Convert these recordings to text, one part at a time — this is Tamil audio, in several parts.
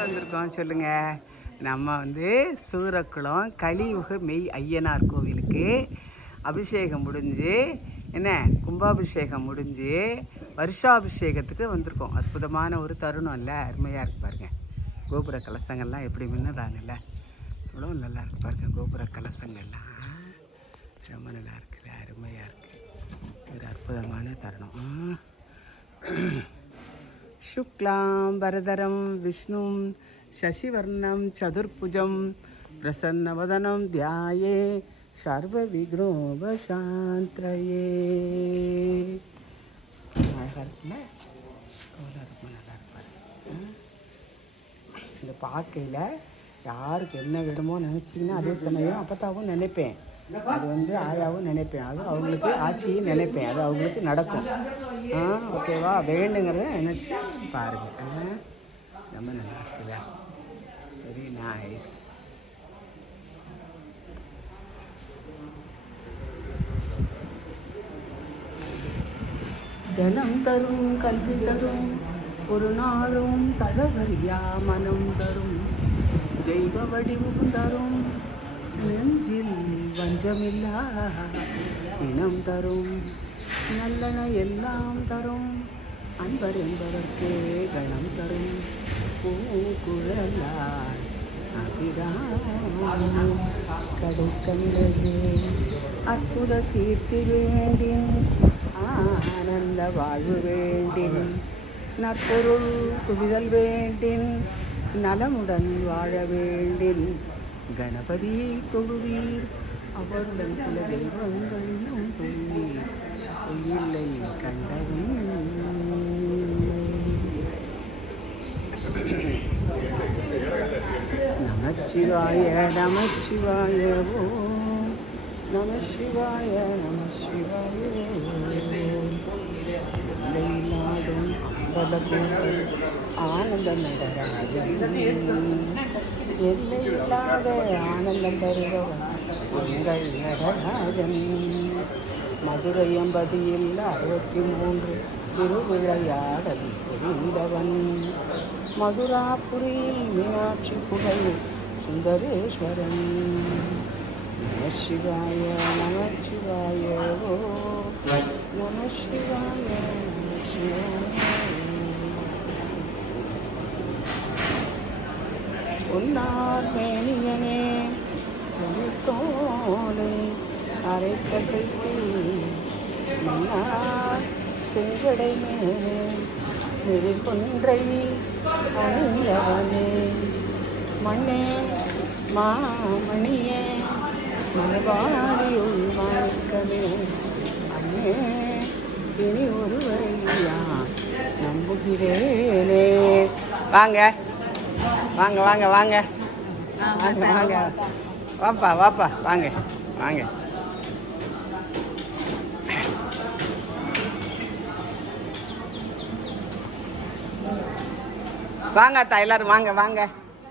வந்திருக்கோம் சொல்லுங்க. நம்ம வந்து சூரக்குளம் கலியுக மெய் ஐயனார் கோவிலுக்கு அபிஷேகம் முடிஞ்சு என்ன கும்பாபிஷேகம் முடிஞ்சு வருஷாபிஷேகத்துக்கு வந்திருக்கோம். அற்புதமான ஒரு தருணம் இல்லை? அருமையாக இருக்கு பாருங்க. கோபுர கலசங்கள்லாம் எப்படி மின்னுறாங்கல்ல, இவ்வளோ நல்லா இருக்கு பாருங்க. கோபுர கலசங்கள்லாம் ரொம்ப நல்லா இருக்குது, அருமையாக இருக்குது. ஒரு அற்புதமான தருணம். शुक्लां वरदरं विष्णुं शशिवर्णं चतुर्भुजं प्रसन्नवदनं ध्याये सर्वविघ्नोपशान्तये. இந்த பார்க்கையில் யாருக்கு என்ன வேணுமோ நினச்சிங்கன்னா அதே சமயம் அப்பத்தாவும் நினைப்பேன், அது வந்து ஆயாவும் நினைப்பேன், அது அவங்களுக்கு ஆட்சியும் நினைப்பேன், அது அவங்களுக்கு நடக்கும். ஓகேவா? வேணுங்கிறத நினச்சி பாருங்கள். ரொம்ப நல்லா இருக்குதா? Very nice. ஜனம் தரும் கல்வி தரும் ஒரு நாளும் தகவரியா மனம் தரும் தெய்வ வடிவும் தரும் நெஞ்சில் வஞ்சமில்லா இனம் தரும் நல்லன எல்லாம் தரும் அன்பர் என்பதற்கே கணம் தரும் பூக்குழலாய் அபிராமம் கடைக்கண்டது அற்புத கீர்த்தி வேண்டின் ஆனந்த வாழ்வு வேண்டின் நற்பொருள் குவிதல் வேண்டின் நலமுடன் வாழ வேண்டின் கணபதி தொழுவீர் அவருடன் சில தெய்வங்களும் தொழுவீர் இல்லை கண்டதும். நமச்சிவாய நமச்சிவாய ஓம் நமசிவாய நமசிவாய நாடும் அம்பலபூர் ஆனந்த நடராஜன் எல்லையில்லாத ஆனந்தம் தருபவன் எங்கள் நடராஜன். மதுரை எம்பதியில் 63 திருவிளையாடல் புரிந்தவன் மதுராபுரியில் மீனாட்சி புகழ் சுந்தரேஸ்வரன். நமசிவாய நமசிவாய ஓ நமசிவாய உன்னார் மேனியனே தோலை அரை கசைத்து மன்னார் செங்கடை மேலே நெறிகொன்றை அணிந்தவனே மண்ணே மாமணியே மனவாரியுள் வாழ்க்கவே அண்ணே இனி ஒருவரையா நம்புகிறேனே. வாங்க வாங்க வாங்க வாங்க வாங்க வாங்க வாப்பா வாப்பா வாங்க வாங்க. வாங்க அத்தா எல்லாரும் வாங்க வாங்க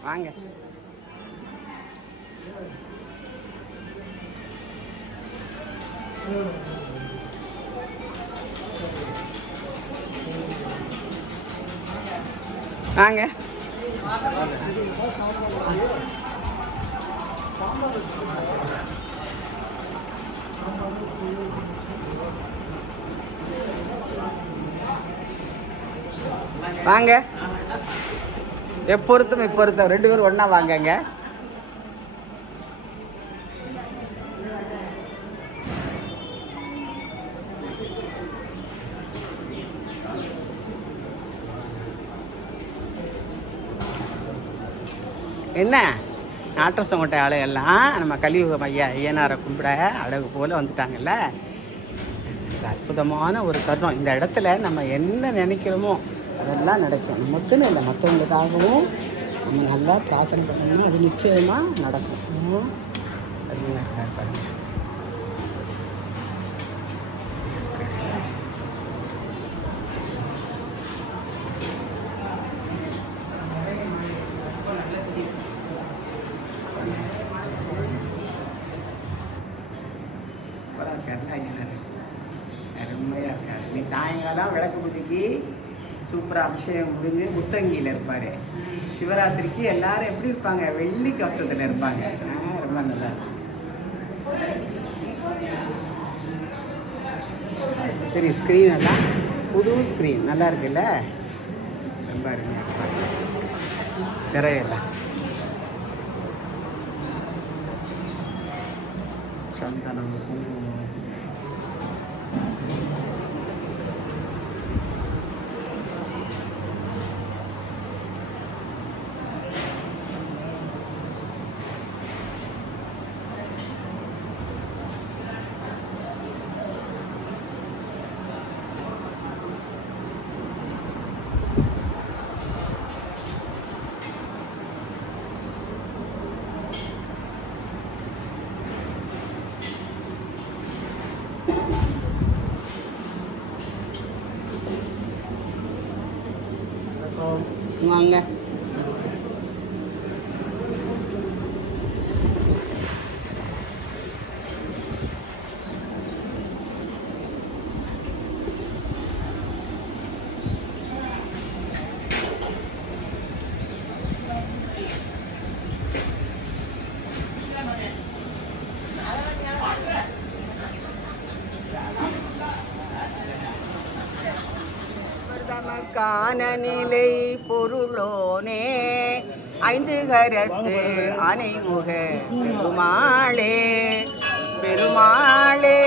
வாங்க. வாங்க வாங்க. எப்பொருத்தம் இப்பொருத்தம் 2 பேரும் ஒன்றா வாங்கங்க. என்ன நாட்டரசங்கோட்டை ஆலையெல்லாம் நம்ம கலியுக ஐயனாரை கும்பிட அழகு போல் வந்துட்டாங்கல்ல. இது அற்புதமான ஒரு தருணம். இந்த இடத்துல நம்ம என்ன நினைக்கிறோமோ அதெல்லாம் நடக்கும். நமக்குன்னு இல்லை, மற்றவங்களுக்காகவும் நம்ம நல்லா பிரார்த்தனை பண்ணோம்னா அது நிச்சயமாக நடக்கும். பாருங்க இருக்காருல்ல ஐயனார், அருமையாக இருக்கார். நீ சாயங்காலம் விளக்கு பூஜைக்கு சூப்பராக அபிஷேகம் முடிஞ்சு முத்தங்கியில் இருப்பார். சிவராத்திரிக்கு எல்லாரும் எப்படி இருப்பாங்க? வெள்ளி கவசத்தில் இருப்பாங்க. ரொம்ப நல்லா சரி. ஸ்க்ரீன் எல்லாம் புது ஸ்க்ரீன் நல்லா இருக்குல்ல, ரொம்ப அருமையாக இருப்பாங்க. திரையெல்லாம் சந்தனம் குங்குமம். வாங்க. கான நிலை பொருளோனே ஐந்து கரத்து அனைமுக பெருமாளே பெருமாளே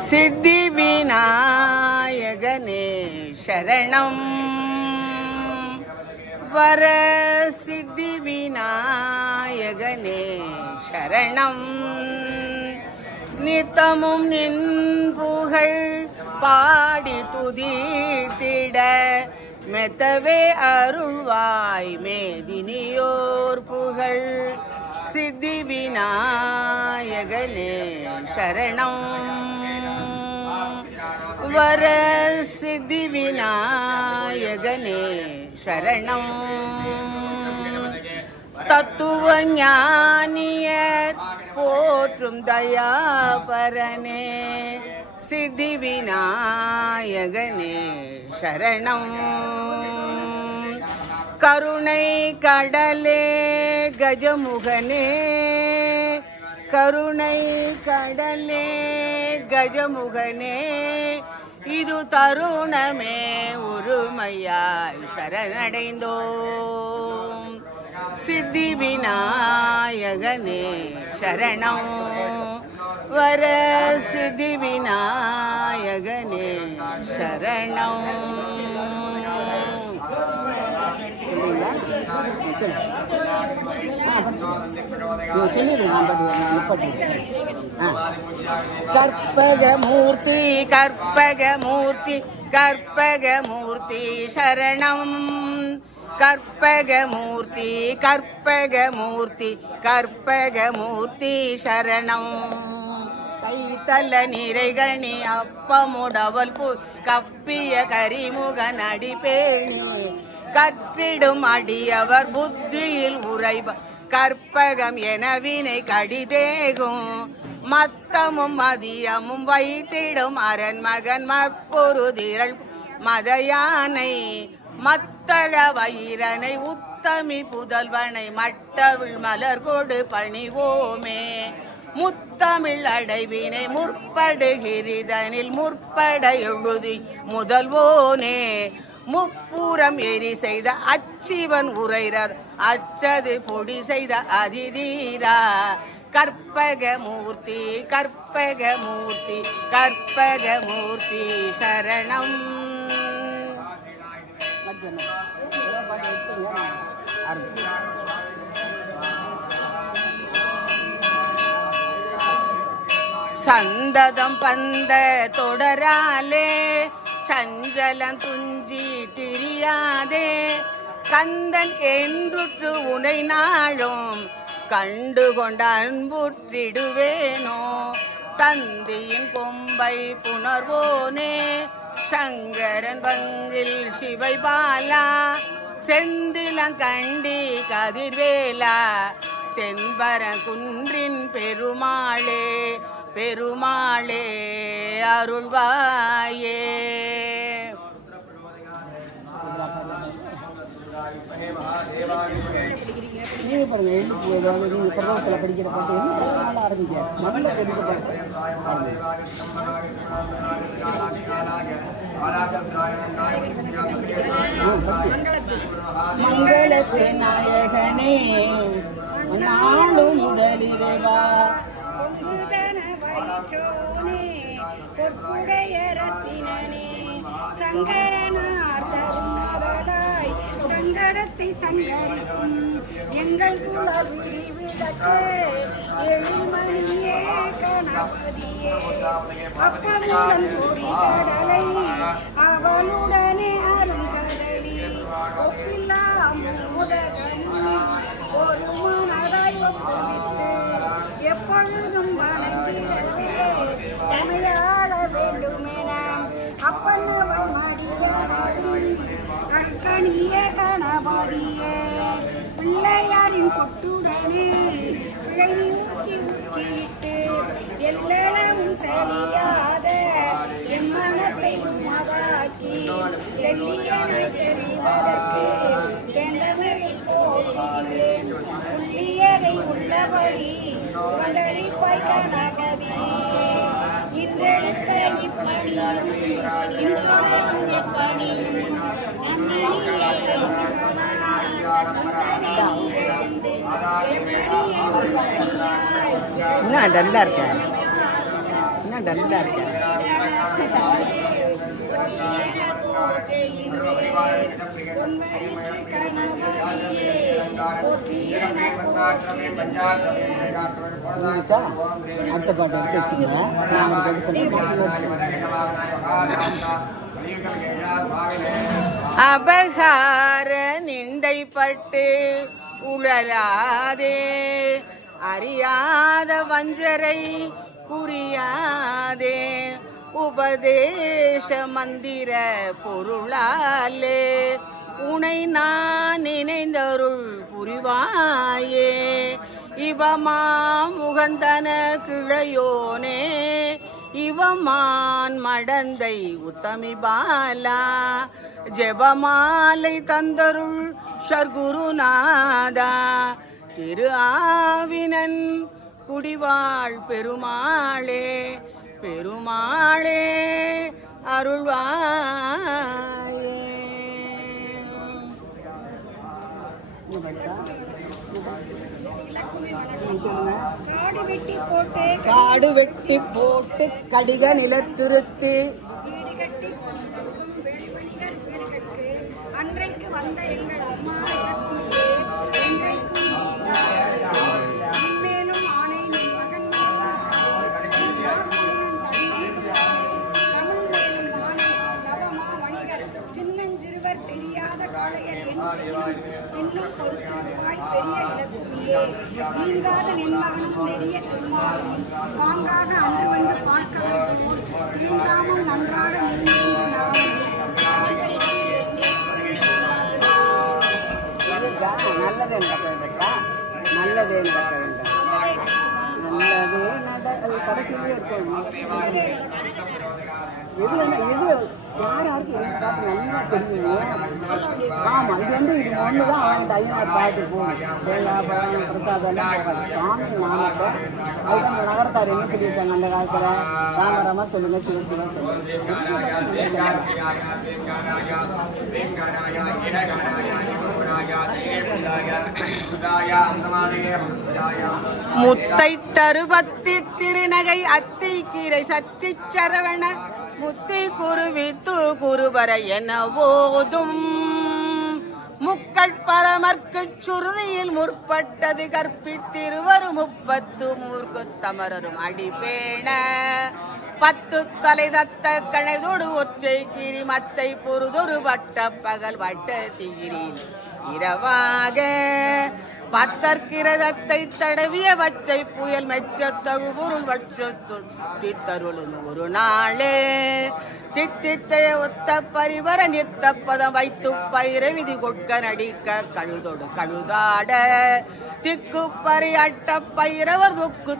சித்தி விநாயகனே சரணம் வர சித்தி விநாயகனே சரணம் நித்தமும் நின் புகழ் பாடி துதித்திட மெத்தவே அருள்வாய் மேதினியோர் புகழ் சித்தி விநாயகனே சரணம் வர சித்தி விநாயகனே சரணம் தத்துவ ஞானியர் போற்றும் தயாபரனே சித்தி விநாயகனே சரணம் கருணை கடலே கஜமுகனே கருணை கடலே கஜமுகனே இது தருணமே உருமையாய் சரணடைந்தோம் சித்தி விநாயகனே சரணம் வர சித்தி விநாயகனே சரணம் கற்பகமூர்த்தி கற்பகமூர்த்தி கற்பகமூர்த்தி சரணம் கற்பகமூர்த்தி கற்பகமூர்த்தி கற்பகமூர்த்தி சரணம் கைத்தல நிறைகணி அப்பமுடவல் கப்பிய கரிமுகன் அடிபேணி கற்றிடும் அடியவர் புத்தியில் உரைவ கற்பகம் எனவினை கடிதேகும் மத்தமும் மதியமும் வைத்திடும் அரண்மகன் மற்பொருதிரள் மதயானை மத்தள வைரனை உத்தமி புதல்வனை மட்டவிழ் மலர் கொடு பணிவோமே முத்தமிழ் அடைவினை முற்படுகிரிதனில் முற்பட எழுதி முதல்வோனே முப்புறம் எரி செய்த அச்சிவன் உரைரர் அச்சது பொடி செய்த அதிதீரா கற்பகமூர்த்தி கற்பகமூர்த்தி கற்பகமூர்த்தி சரணம் சந்ததம் பந்த தொடராலே சஞ்சலம் துஞ்சி திரியாதே கந்தன் என்றுற்று உனை நாளும் கண்டு கொண்ட அன்புற்றிடுவேனோ தந்தியின் கொம்பை புணர்வோனே சங்கரன் பங்கில் சிவை பாலா செந்திலங்கண்டி கதிர்வேலா தென்பரங்குன்றின் பெருமாளே பெருமாளே அருள்வாயே நீங்கள் பாருங்கள் எழுத்து நீங்கள் பிரதோஷத்தில் படிக்கிற பாட்டு என்ன ஆரம்பிக்க முதல்ல மங்களத்து நாயகனே நாளும் முதலிரவா சங்கடத்தை சங்கரிக்கும் எங்கள் குலவிழி விளக்கு எழில்மணியே கணபதியே அப்பனுடன் கடலை அவனுடனே அருங்கடலி ஒரு மனதாய் ஒப்புவித்து எப்பொழுதும் வணங்கிடவே தமையாள வேண்டுமென அப்பனவன் மடியாடி கண்கணிய கணபதியே பிள்ளையாரின் கொட்டுடனே பிழை நீக்கி எல்லளவும் சரியாத என் மனத்தை உமதாக்கி எல்லியனை தெரிவதற்கு தெண்டமிழில் போகிறேன் உள்ளியதை உள்ளபடி உடலிப்பாய் கணபதி இன்றெடுத்த இப்பணியும் இன்றொடரும் இப்பணியும் என்ன டல்லா இருக்க என்ன டல்லா இருக்க அடுத்த பாட்டு எடுத்து வச்சுக்கிறேன். அபகார நிந்தைப்பட்டு உழலாதே அறியாத வஞ்சரை புரியாதே உபதேச மந்திர பொருளாலே உனை நான் நினைந்தருள் புரிவாயே இவமா முகந்தன கிளையோனே இவமான் மடந்தை உத்தமி பாலா ஜெபமாலை தந்தருள் ஷர்குருநாதா திரு ஆவினன் குடிவாழ் பெருமாளே பெருமாளே அருள்வாயே. காடு வெட்டி போட்டு கடிக நிலத்திருத்தி அன்றைக்கு வந்த எங்கள் அம்மா மேலும் ஆணை என் மகன் சின்னஞ்சிறுவர் தெரியாத காளையர் இன்னும் பொருத்தமாய் பெரிய இலக்குமியே நீங்காத நின்மகனும் நெடிய திருமாலும் வாங்காக அன்று வந்து பார்க்க தீங்காமல் நன்றாக நல்லதே நடக்க வேண்டாம், நல்லதே நடக்க வேண்டாம், நல்லதே நட கடைசியிலே இருக்கணும். எது யார் யாருக்கு எனக்கு பாட்டு நல்லா தெரியும். ஆமாம், இது வந்து இது ஒன்று தான் அவன் ஐயனார் பாட்டு போகணும். தேங்காய் பழம் பிரசாதம்லாம் போகாது. சாமி நாமத்தை அதுதான் நகரத்தார் என்ன சொல்லி வச்சாங்க அந்த காலத்தில் ராமராமா சொல்லுங்க சிவசிவா முத்தை தருபத்தி திருநகை அத்தை கீரை சத்தி சரவண முத்தை குருவித்து குருவர என ஓதும் முக்கள் பரமர்க்கு சுருதியில் முற்பட்டது கற்பித்திருவரு 30 மூர்க்கு தமரரும் அடிபேண 10 தலை தத்த கணைதோடு ஒற்றை கிரி மத்தை பொருதொரு வட்ட பகல் வட்ட தீரி இரவாக பத்தற்கிரதத்தை தடவிய வச்சை புயல் மெச்சத்தகு பொருள் வட்சத்தருளும் ஒரு நாளே தித்தித்தைய ஒத்த பரிவர நித்த பதம் வைத்து பயிர விதி கொட்க நடிக்க கழுதொடு கழுதாட திக்கு பரியாட்ட பயிரவர் துக்கு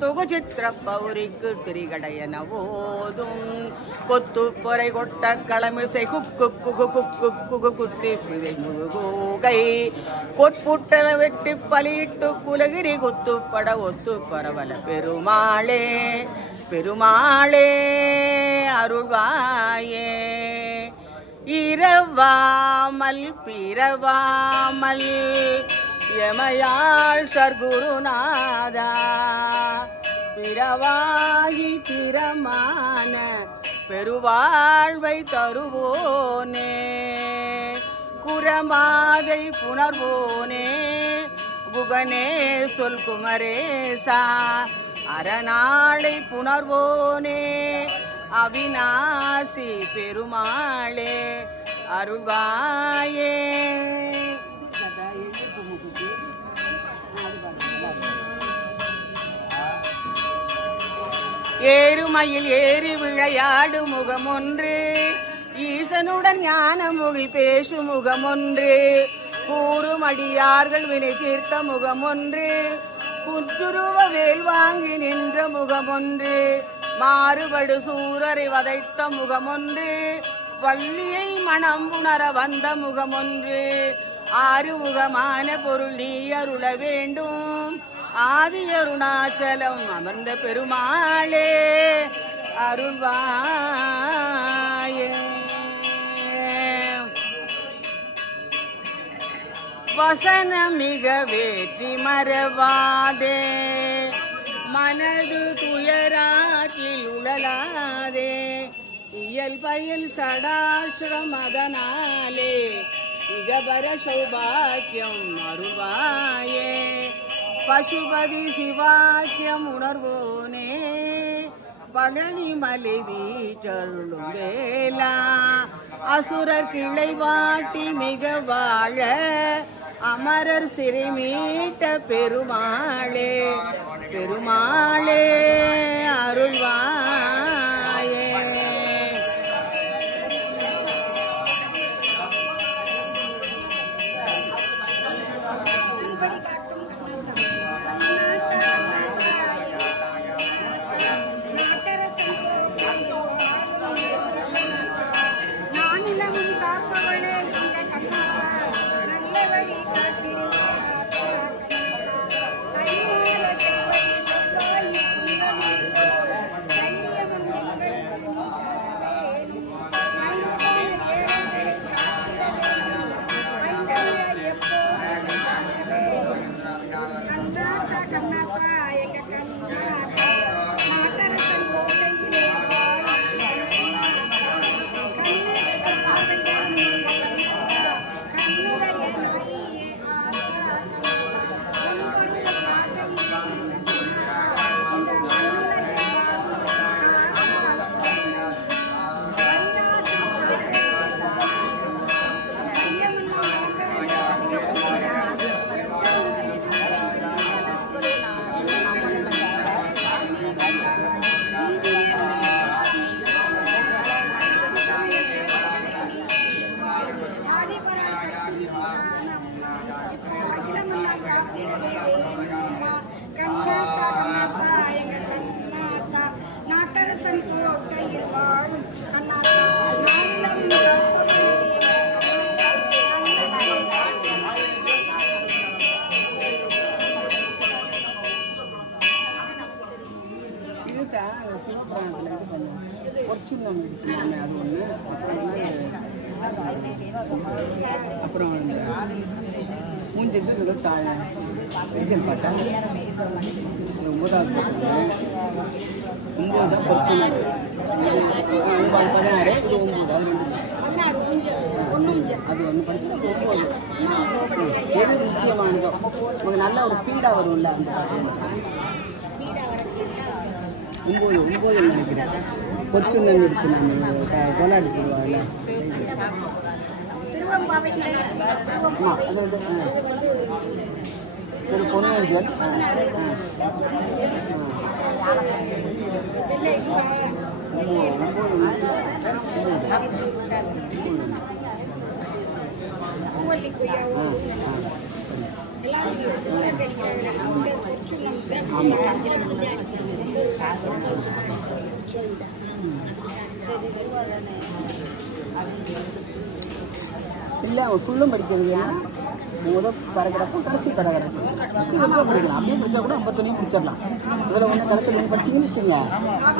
துகு சித்திர பௌரிக்கு திரிகடையன ஓதும் கொத்து பொறை கொட்ட களமிசை குக்கு குகு குக்கு குகு குத்தி பிதை முழுகூகை கொட்புட்டல வெட்டி பலியிட்டு குலகிரி குத்துப்பட ஒத்து பரவல பெருமாளே பெருமாளே அருள்வாயே இரவாமல் பிறவாமல் எமையாள் சர்க்குருநாதா பிறவாகி திறமான பெருவாழ்வை தருவோனே குரமாதை புணர்வோனே குகனே சொல் குமரேசா அரணாளை புணர்வோனே அவிநாசி பெருமாளே அருள்வாயே ஏறுமையில் ஏறி விளையாடு முகமொன்று ஈசனுடன் ஞான மொழி பேசு முகமொன்று கூறுமடியார்கள் வினை தீர்த்த முகமொன்று புற்றுருவ வேல் வாங்கி நின்ற முகமொன்று, மாறுபடு சூரரை வதைத்த முகமொன்று, வள்ளியை மனம் உணர வந்த முகமொன்று, ஆறுமுகமான பொருள் நீ அருள வேண்டும், ஆதி அருணாச்சலம் அமர்ந்த பெருமாளே அருள்வாயே. வசனமிக வேற்றி மறவாதே, மனது துயராற்றில் உழலாதே, இயல் பயல் சடாட்சரம் அதனாலே இகபர சௌபாக்கியம் அருள்வாயே. பசுபதி சிவாக்கியம் உணர்வோனே, பழனி மலை வீட்டருளும் வேலா, அசுரர் கிளை வாட்டி மிக வாழ அமரர் சிறை மீட்ட பெருமாளே பெருமாளே அருள்வாயே. அப்புறம் மூஞ்சது பெஞ்சல் பாட்டா 9வது 9 பிரச்சனை 16 அது ஒன்று படிச்சு எது முக்கியமானதோ உங்களுக்கு நல்ல ஒரு ஸ்பீடாக வரும்ல அந்த பாட்டு 9 நினைக்கிறேன் கொச்சுன்னு இருக்கு. நான் கொலாடி போடுவாங்கல்ல ஒரு பொன்னியஞ்சல் இல்லை ஃபுல்லும் படிக்கிறது முதல் பேராகிராஃபும் கடைசி பேராகிராஃபும் இதுதான் படிக்கலாம். அப்படியே படித்தா கூட 50 முடிச்சிடலாம். இதில் ஒன்று கடைசி ஒன்று படிச்சிங்கன்னு வச்சுங்க,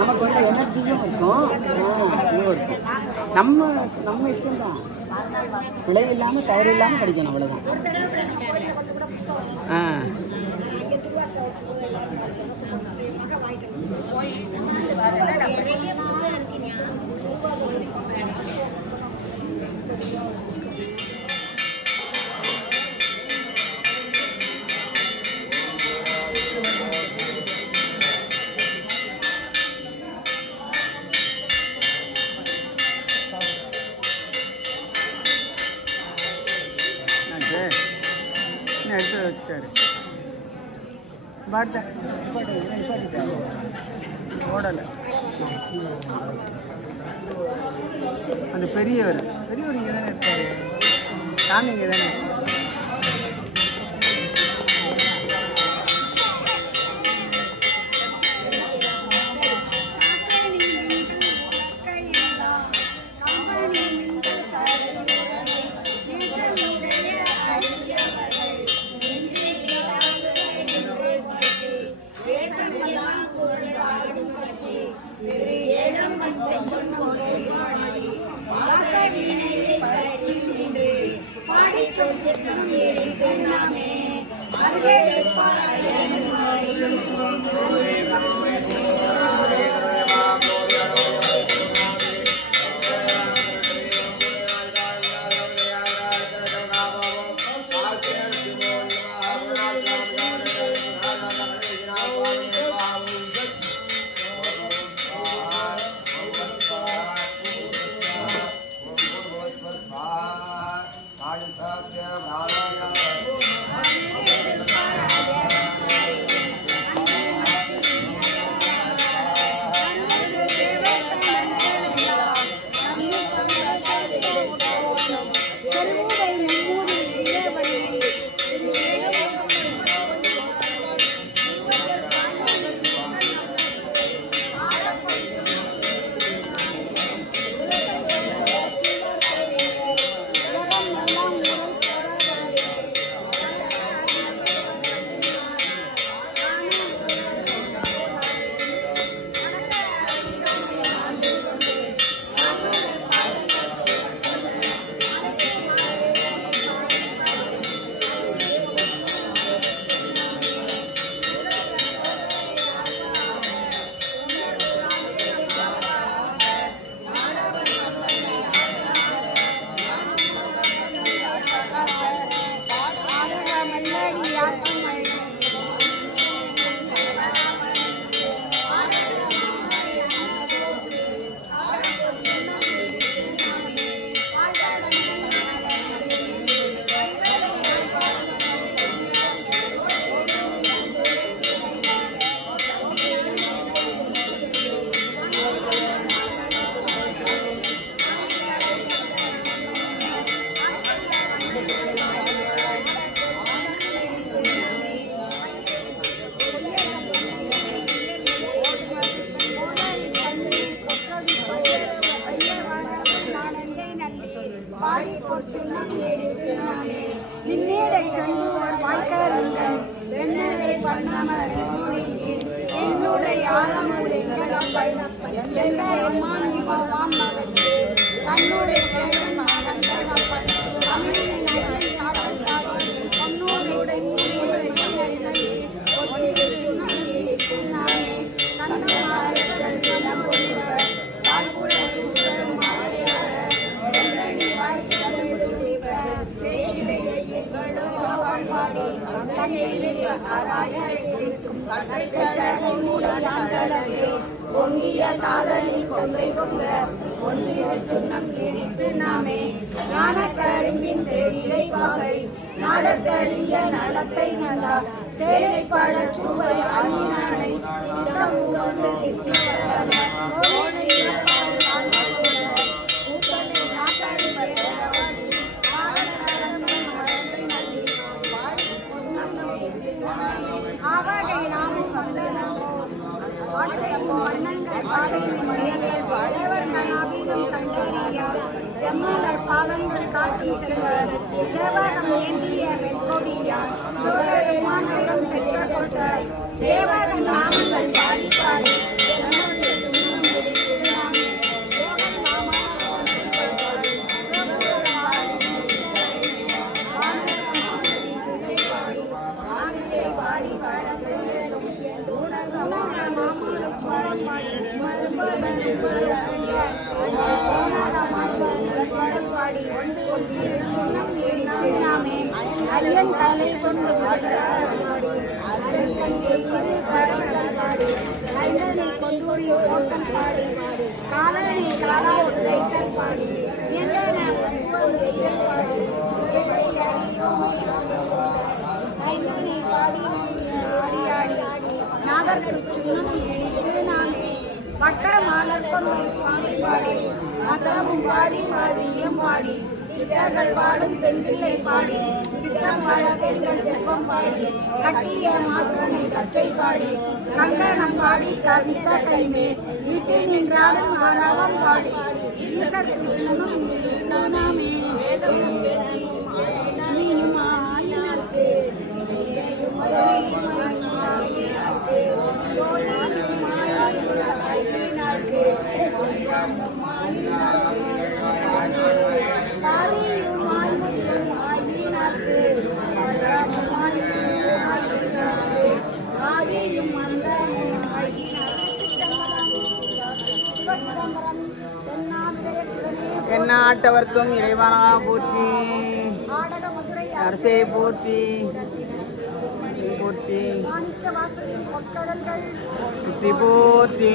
நமக்கு வந்து எனர்ஜியும் இருக்கும் இருக்கும். நம்ம இஷ்டம்தான், பிழை இல்லாமல் தவறு இல்லாமல் படிக்கணும், அவ்வளோதான். எடுத்து வச்சுட்டாரு பாட்டை ஓடலை. அந்த பெரியவர் இங்கே தானே இருக்காரு, சாமி இங்கே தானே. எந்நாட்டவர்க்கும் இறைவனா போற்றி, அரசே போற்றி போற்றி போற்றி போற்றி.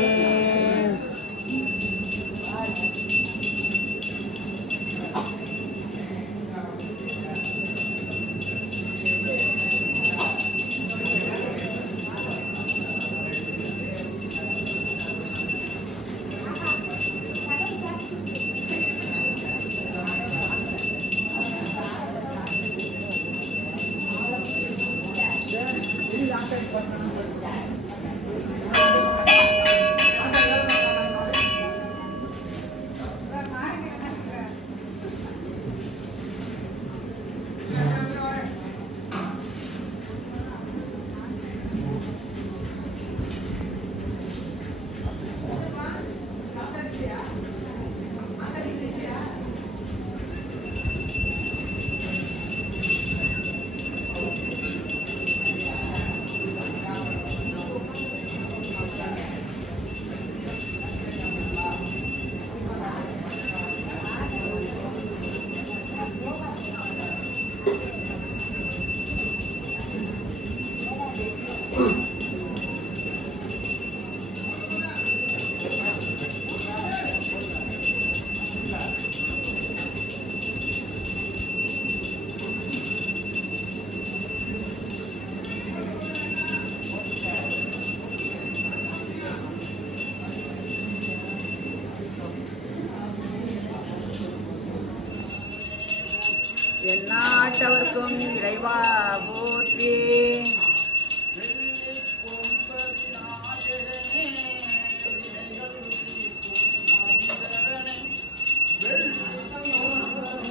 எந்நாட்டவர்க்கும் இறைவா போற்றி.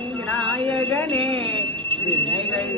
விநாயகனே வினைகள்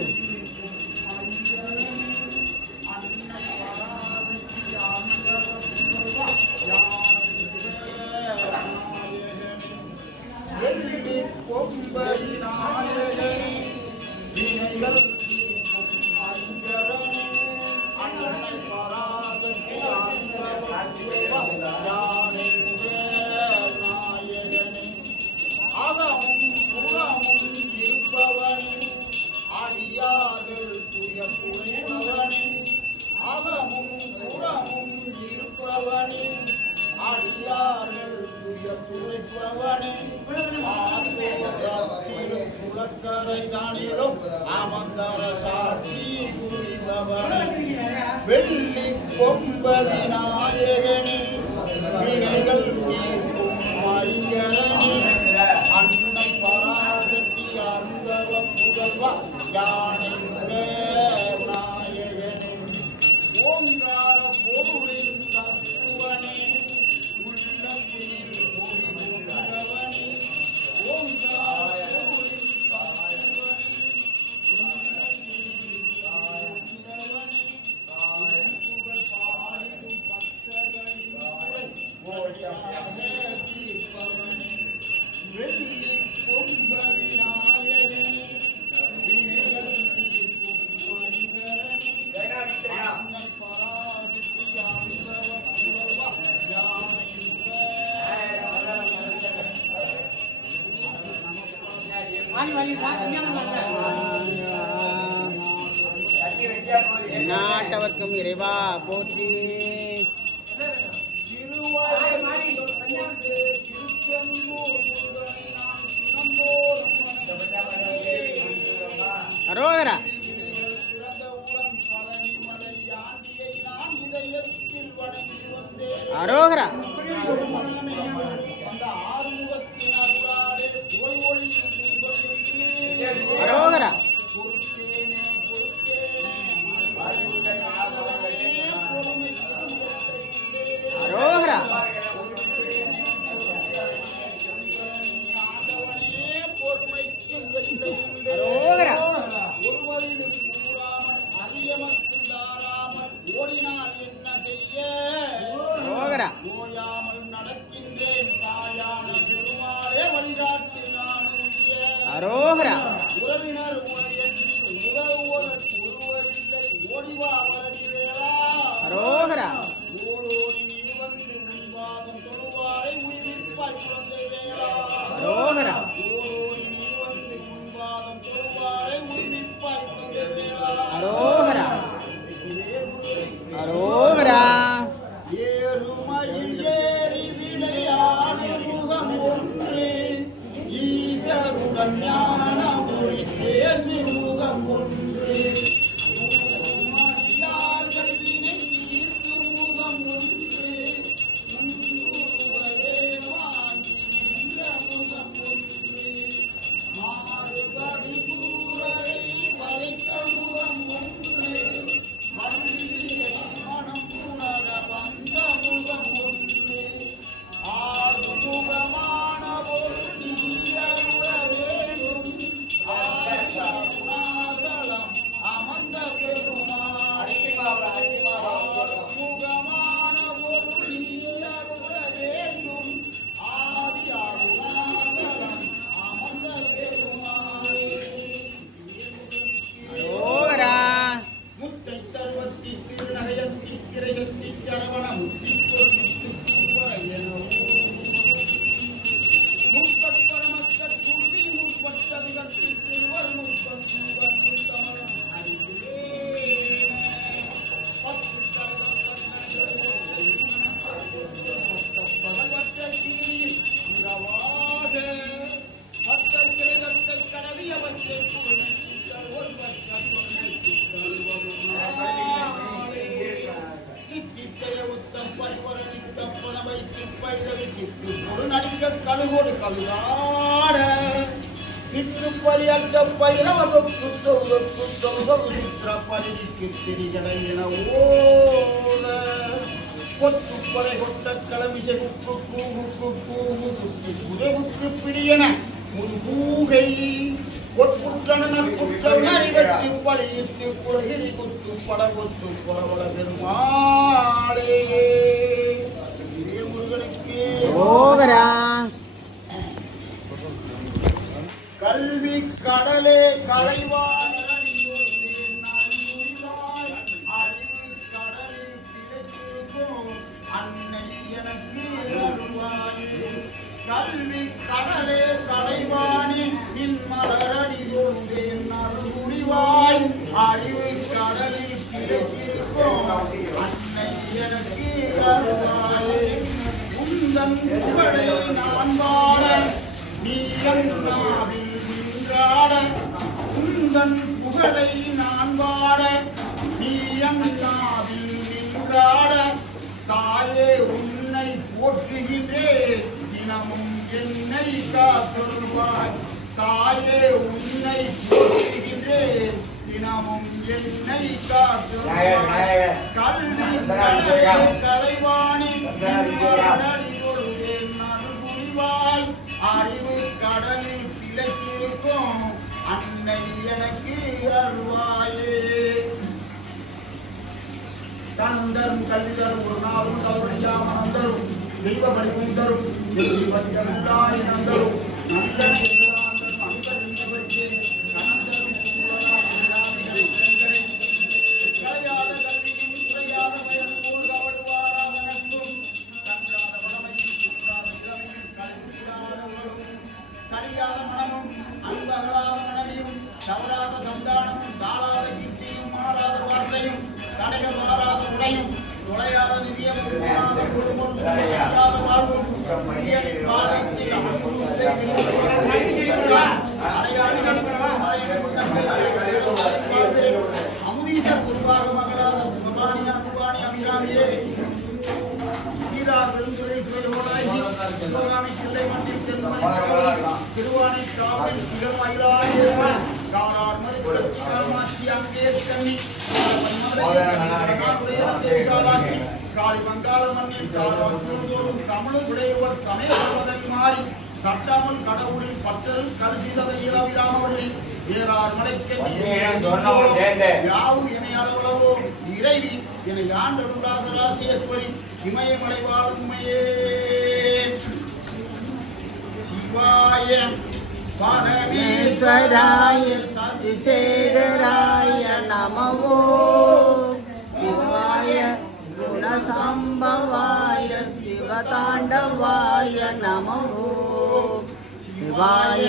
வெள்ளி கொம்பதி நாயகனே வினைகள் தீர்க்கும் ஐங்கரனே அன்னை பராசக்தி அருந்தவ புதல்வா யானை நாயகனே ஓங்கார பொருளின் தத்துவனே உள்ளத்தில் ஒளிவனே ஓங்கார பொருளின் தத்துவனே நாட்டவர்க்கும் இறைவா போற்றி. அரோகரா அரோகரா அரோகரா அரோகரா அரோகரா அரோகரா அரோகரா அரோகரா அரோகரா கல்வி கடலே கலைவாய் கல்வி கடலே கலைவாணி நின் மலரடியோண்டேன் அருள்வாய் அறிவு கடலில் கிடைத்திருக்கும் அன்னை எனக்கு அருள்வாயே உந்தன் புகழை நான் வாழ நீ அண்ணாவில் நின்றாட உந்தன் புகழை நான் வாழ நீ அண்ணாவில் நின்றாட தாயே உன்னை போற்றுகின்றேன் தினமும் என்னை காத்தருள்வாய் தாயே உன்னை போற்றுகின்றேன் தினமும் என்னை காத்தருள்வாய் கல்வி கலைவாணி அருள்புரிவாய் அறிவு கடலில் திளைத்திருக்கும் அன்னை எனக்கு அருள்வாயே தரும் கல்வி தரும் ஒரு நாளும் தவறியாமல் தரும் தெய்வ படிப்பும் தரும் தரும் சரியான மனமும் அன்பகலாத மனைவியும் தவறாத சந்தானமும் தாளாத கீர்த்தியும் மாறாத வார்த்தையும் தடைகள் வளராத உடையும் நுழையாத நிதியமும் போராத குடும்பம் அழியாத வாழ்வும் அமுதீசர் குருவாக மகளாத சிவபாணி அனுபாணி அபிராமியே சீதா பெருந்துரை சிவயோகாயி சிவகாமி பிள்ளை மண்ணில் திருவாணி காவல் திகழ்மயிலாய் காரார் மறுபுலட்சி காமாட்சி அங்கே கண்ணி காளி வங்காள மண்ணில் காரார் சுழந்தோறும் தமிழும் விளைவர் சமயவதன் மாறி தட்டாமல் கடவுளில் பற்றல் கருதிதலை இளவிராமவள்ளி ஏறார் மலைக்கண்ணி யாவும் என அளவளவோ இறைவி என யாண்டடும் ராசராசேஸ்வரி இமயமலை வாழும் உமையே சிவாய பரமேஸ்வராய சசிசேகராய நமோ சிவாய குணசம்பவாய சிவதாண்டவாய நமோ சிவாய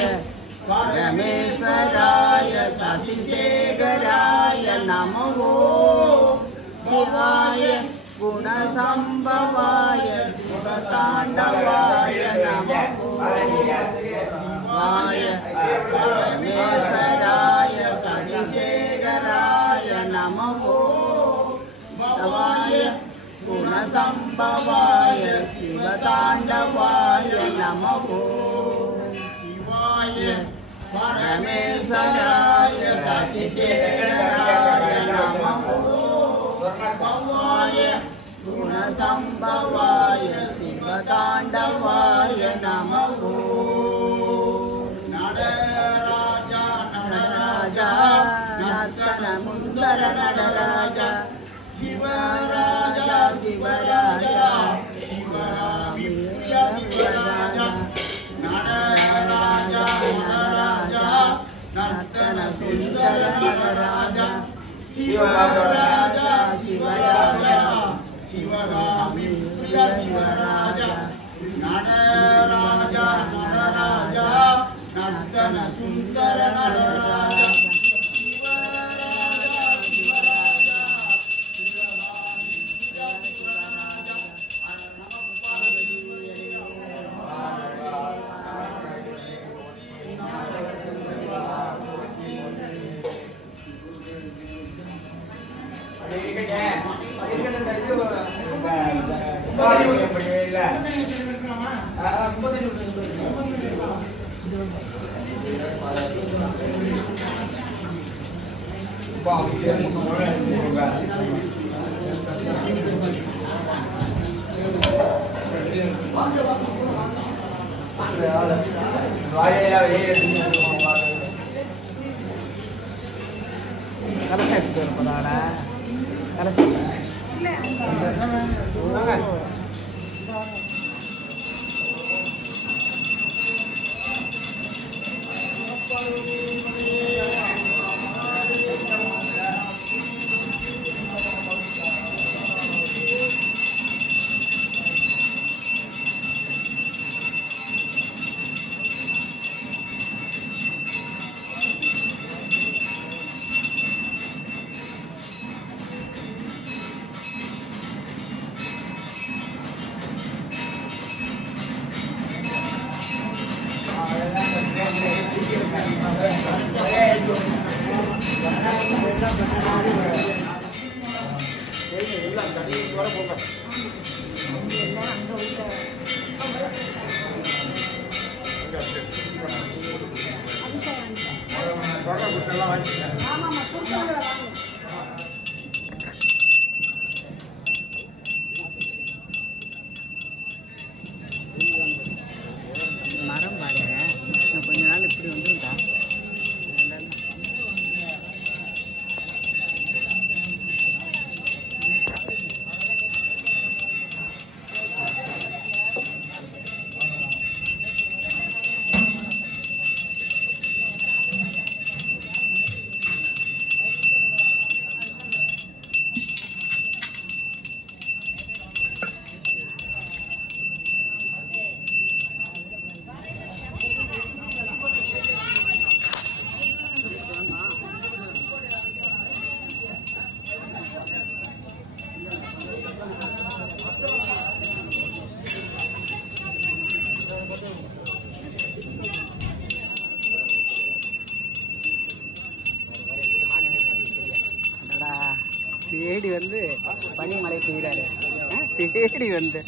பரமேஸ்வராய சசிசேகராய நமோ சிவாய குணசம்பவாய சிவதாண்டவாய நமோ சிவாய பரமேஸ்வராய சசிசேகராய நமோ சிவாய குணசம்பவாய சிவதாண்டவாய நமோ சிவாய பரமேஸ்வராய சசிசேகராய நமோ சிவாய குணசம்பவாய சிவதாண்டவாய நமோ நடராஜா நடராஜா நர்த்தன முந்தர நடராஜா சிவராஜா சிவராஜா சிவராமி பிரிய சிவராஜா நடராஜா நடராஜா நர்த்தன சுந்தர நடராஜா சிவராஜா சிவராஜா சிவராமி சுவாமி பிரிய சிவராஜா நடராஜா நடராஜா நர்த்தன சுந்தர நடராஜா மரம் பாரு கொஞ்ச நாள் இப்படி வந்துருக்கா. தேடி வந்து பனிமலை பெய்கிறாரு. தேடி வந்து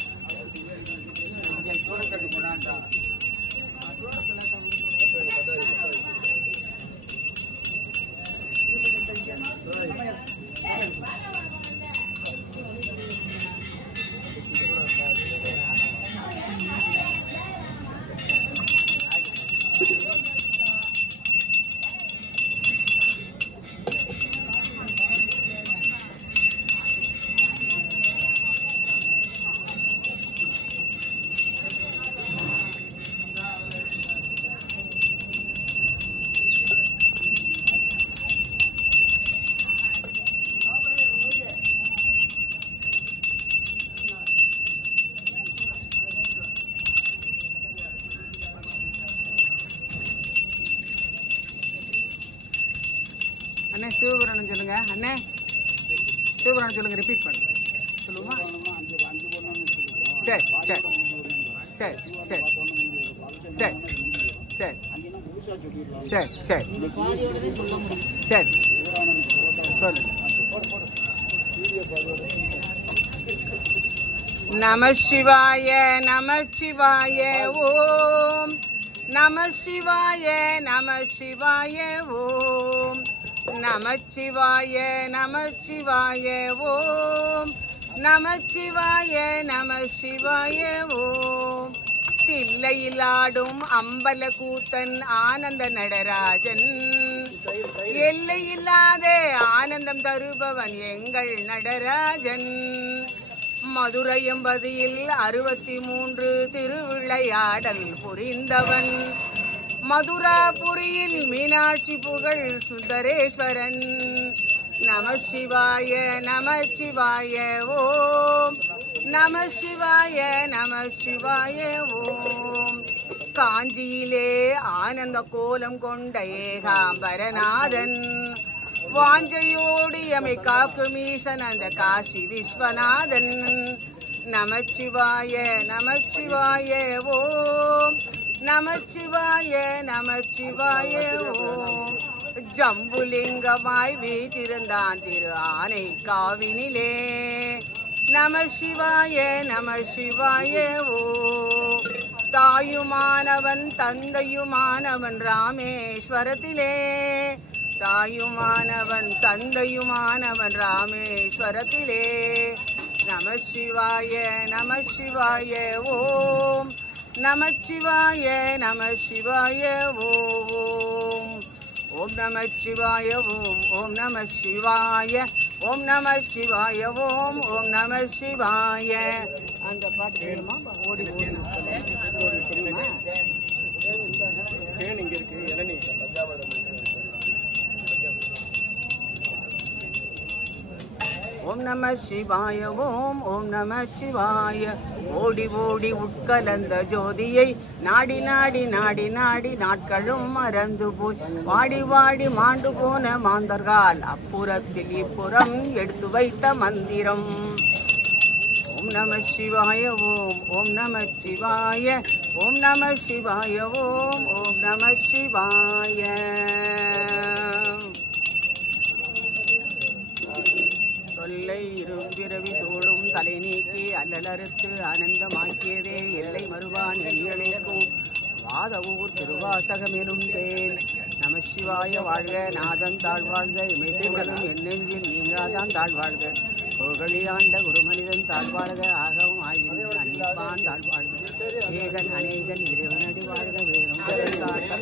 அண்ணே சிவபுராணம் சொல்லுங்க. அண்ணே சிவபுராணம் சொல்லுங்க. ரிப்பீட் பண்ணு சொல்லுமா? சரி சரி சரி சரி சரி சரி சரி சரி சரி சொல்லு. நம சிவாய நம சிவாய ஓம் நம சிவாய நம சிவாய ஓம் நம சிவாய நம சிவாய ஓம் நம சிவாய நம சிவாய ஓம். தில்லையிலாடும் அம்பல கூத்தன் ஆனந்த நடராஜன், எல்லையில்லாத ஆனந்தம் தருபவன் எங்கள் நடராஜன். மதுரையம்பதியில் 63 திருவிளையாடல் புரிந்தவன், மதுராபுரியில் மீனாட்சி புகழ் சுந்தரேஸ்வரன். நம சிவாய நம சிவாய ஓம் நம சிவாய நம சிவாய ஓம். காஞ்சியிலே ஆனந்த கோலம் கொண்ட ஏகாம்பரநாதன் வாஞ்சையோடு எமை காக்கும் ஈசன் அந்த காசி விஸ்வநாதன். நமச்சிவாய நமச்சிவாய ஓம். நமச்சிவாய நமச்சிவாய ஓம். ஜம்புலிங்கமாய் வீட்டிருந்தான் திரு ஆனை காவினிலே. நம சிவாய நம சிவாய ஓம். தாயுமானவன் தந்தையுமானவன் ராமேஸ்வரத்திலே. தாயுமானவன் தந்தையுமானவன் ராமேஸ்வரத்திலே. நம சிவாய நம சிவாய ஓம். நம சிவாய நம சிவாய ஓம். ஓம் நம சிவாய ஓம். ஓம் நம சிவாய ஓம் நம சிவாய ஓம். ஓம் நம சிவாய. அந்த பாட்டு தெரியுமா? ஓடி ஓடி தெரியுமா? இங்க இருக்கு இளநீ. ஓம் நம சிவாய ஓம். ஓம் நம சிவாய. ஓடி ஓடி உட்கலந்த ஜோதியை நாடி நாடி நாடி நாடி நாட்களும் மறந்து போய் வாடி வாடி மாண்டு போன மாந்தர்கால் அப்புறத்தில் இப்புறம் எடுத்து வைத்த மந்திரம். ஓம் நம சிவாய ஓம். ஓம் நம சிவாய. ஓம் நம சிவாய ஓம். ஓம் நம சிவாய. தொல்லை இரும்பிறவி சூடும் தலை நீக்கி அல்லலறுத்து ஆனந்தமாக்கியதே எல்லை மறுவான் எல்லைக்கும் வாத ஊர் திருவாசகமெனும் தேன். நம சிவாய வாழ்க. நாதன் தாழ்வாழ்க. இமைப்பிகளும் என் நெஞ்சில் நீங்காதான் தாழ்வாழ்க. புகழியாண்ட குருமனிதன் தாழ்வாழ்க. ஆகவும் ஆகின்ற அன்னிப்பான் தாழ்வாழ்க. ஏகன் அநேகன் இறைவனடி வாழ்க. வேணும் காட்ட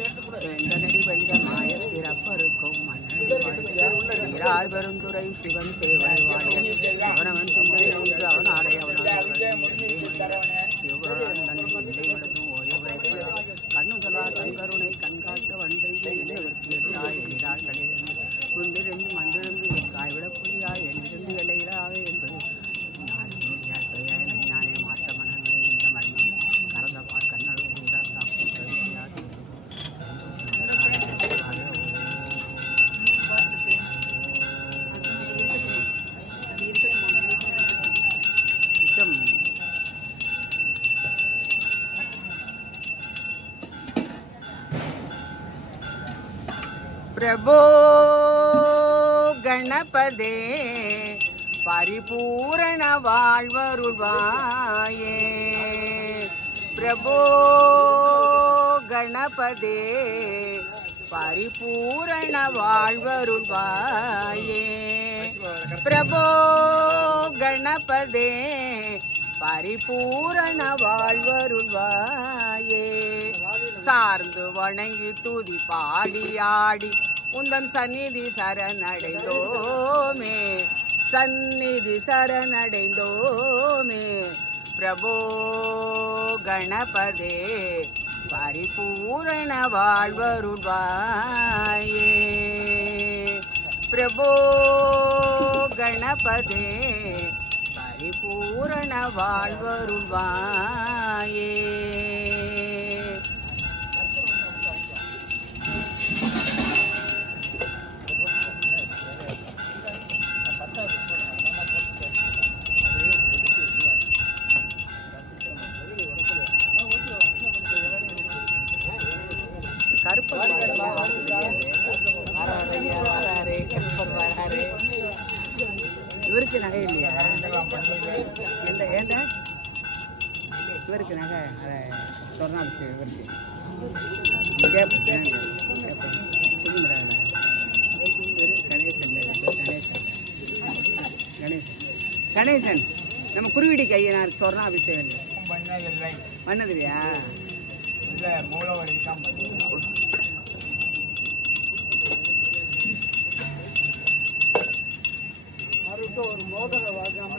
வேண்டனடி வைத மாய பிறப்பருக்கும் மன்னடி வாழ்க. நீரார் பெருந்துரை சிவன் சேவை வாழ்க. சிவனவன் சிந்தை நோக்கு அவன் ஆடை அவனால் சிவபுரான் தன்னை இல்லை விடதும் ஓய உரைப்பதா கண்ணுதலா தங்கருணை கண்காட்ட வண்டை எண்ணதற்கு எட்டாய் எளிதாய் கலைதன் குண்டிருந்து மண்டிருந்து காய்விட புரியாய் எண்ணிருந்து இலையிலாக என்பது நஞ்ஞானே மாற்ற மனமே இந்த மரணம் கறந்தபார் கண்ணளவு நீரார் காக்கும் கருமையாது. प्रभो गणपदे परिपूर्ण वाழ்வருள்வாயே. प्रभो गणपदे परिपूर्ण वाழ்வருள்வாயே. प्रभो गणपदे परिपूर्ण வாழ்வருள்வாயே. சார்ந்து வணங்கி துதி பாடியாடி உந்தன் சந்நிதி சரணடைந்தோமே. சந்நிதி சரணடைந்தோமே. பிரபோ கணபதே பரிபூரண வாழ்வருள்வாயே. பிரபோ கணபதே பரிபூரண வாழ்வருள்வாயே. இவருக்கு நகை இல்லையா? ஏண்டா இவருக்கு நகை அதை சொர்ணாபிஷேகம் இவருக்கு கணேசன் நம்ம குருவிடி கையனார் சொர்ணாபிஷேகம் பண்ணது இல்லையா? ஒரு மோதிர வாங்காம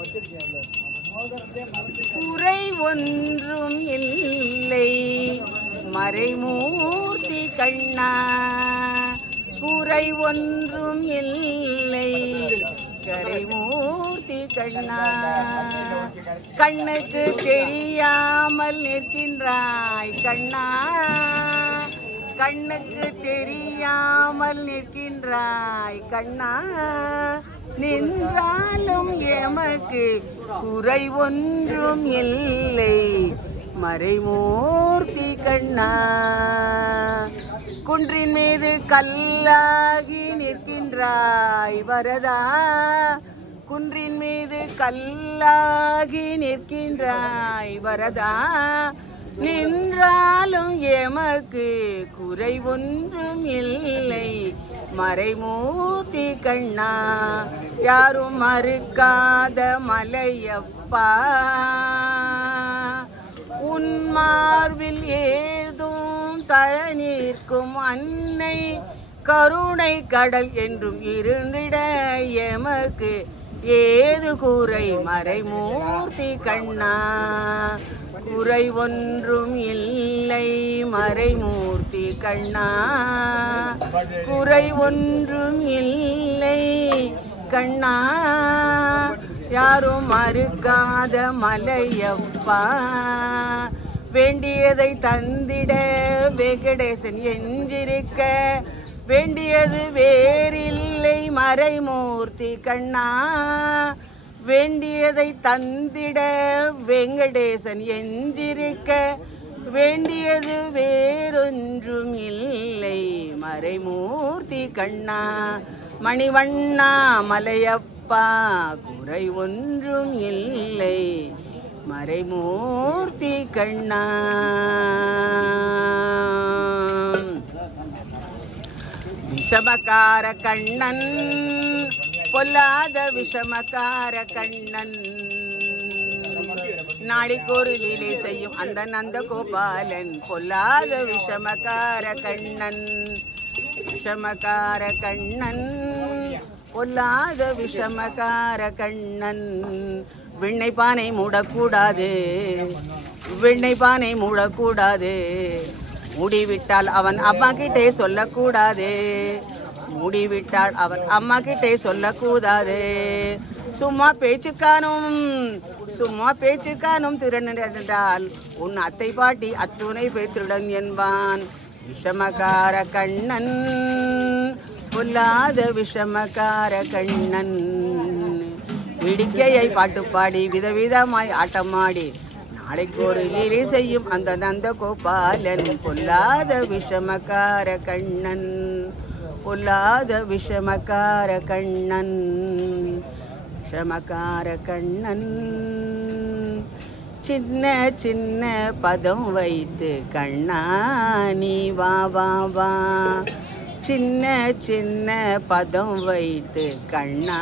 வச்சிருக்கேன் குறை ஒன்றும் இல்லை மறைமூர்த்தி கண்ணா, குறை ஒன்றும் இல்லை கரைமூர்த்தி கண்ணா. கண்ணுக்கு தெரியாமல் நிற்கின்றாய் கண்ணா, கண்ணுக்கு தெரியாமல் நிற்கின்றாய் கண்ணா. நின்றாலும் எமக்கு குறை ஒன்றும் இல்லை மறைமூர்த்தி கண்ணா. குன்றின் மீது கல்லாகி நிற்கின்றாய் வரதா, குன்றின் மீது கல்லாகி நிற்கின்றாய் வரதா. நின்றாலும் எமக்கு குறை ஒன்றும் இல்லை மறைமூர்த்தி கண்ணா. யாரும் மறுக்காத மலையப்பா, உன் மார்பில் ஏதும் தயனிற்கும் அன்னை கருணை கடல் என்றும் இருந்திட எமக்கு ஏது குறை மறைமூர்த்தி கண்ணா. குறை ஒன்றும் இல்லை மறைமூர்த்தி கண்ணா, குறை ஒன்றும் இல்லை கண்ணா. யாரும் மறுக்காத மலையப்பா, வேண்டியதை தந்திட வெங்கடேசன் என்றிருக்க வேண்டியது வேறில்லை மறைமூர்த்தி கண்ணா. வேண்டியதை தந்திட வெங்கடேசன் என்றிருக்க வேண்டியது வேறொன்றும் இல்லை மறைமூர்த்தி கண்ணா. மணிவண்ணா மலையப்பா, குறை ஒன்றும் இல்லை மறைமூர்த்தி கண்ணா. விஷமக்கார கண்ணன், பொல்லாத விஷமக்கார கண்ணன், நாளைக்கொரு லீலை செய்யும் அந்த நந்த கோபாலன். பொல்லாத விஷமக்கார கண்ணன், விஷமக்கார கண்ணன், பொல்லாத விஷமக்கார கண்ணன். வெண்ணெய் பானை மூடக்கூடாது, வெண்ணெய் பானை மூடக்கூடாது. மூடிவிட்டால் அவன் அம்மா கிட்டே சொல்லக்கூடாது, மூடிவிட்டால் அவன் அம்மா கிட்டே சொல்லக்கூடாது. சும்மா பேச்சுக்கானும் சும்மா பேச்சுக்கானும் திறனிருந்தால் உன் அத்தை பாட்டி அத்துணை பேத்துடன் என்பான். விஷமக்கார கண்ணன், பொல்லாத விஷமக்கார கண்ணன். வேடிக்கையை பாட்டு பாடி விதவிதமாய் ஆட்டமாடி நாளைக்கு ஒரு லீலை செய்யும் அந்த நந்த கோபாலன். பொல்லாத விஷமக்கார கண்ணன், பொல்லாத விஷமக்கார கண்ணன், விஷமக்கார கண்ணன். சின்ன சின்ன பதம் வைத்து கண்ணா நீ வா வா வா, சின்ன சின்ன பதம் வைத்து கண்ணா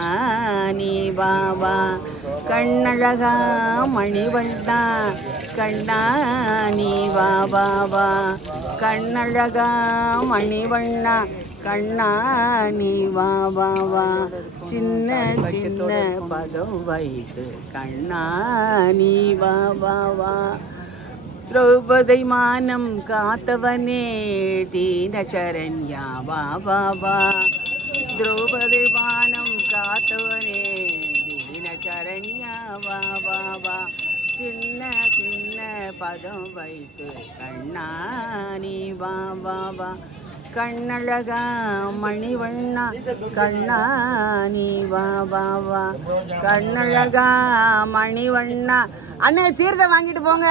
நீ வா வா. கண்ணழகா மணிவண்ணா கண்ணா நீ வா வா வா. கண்ணழகா மணிவண்ணா கண்ணா நீ வா வா வா. சின்ன சின்ன பதம் வைத்து கண்ணா நீ வா வா வா. திரௌபதி மானம் காத்தவனே தீனச்சரண்யா வா வா வா. திரௌபதி மானம் காத்தவனே தீனச்சரண்யா வா வா வா. சின்ன சின்ன பதம் வைத்து கண்ணா நீ வா வா வா. கண்ணழகா மணிவண்ணா கண்ணா நீ வா வா வா. கண்ணழகா மணிவண்ணா. அண்ணே தீர்த்தம் வாங்கிட்டு போங்க.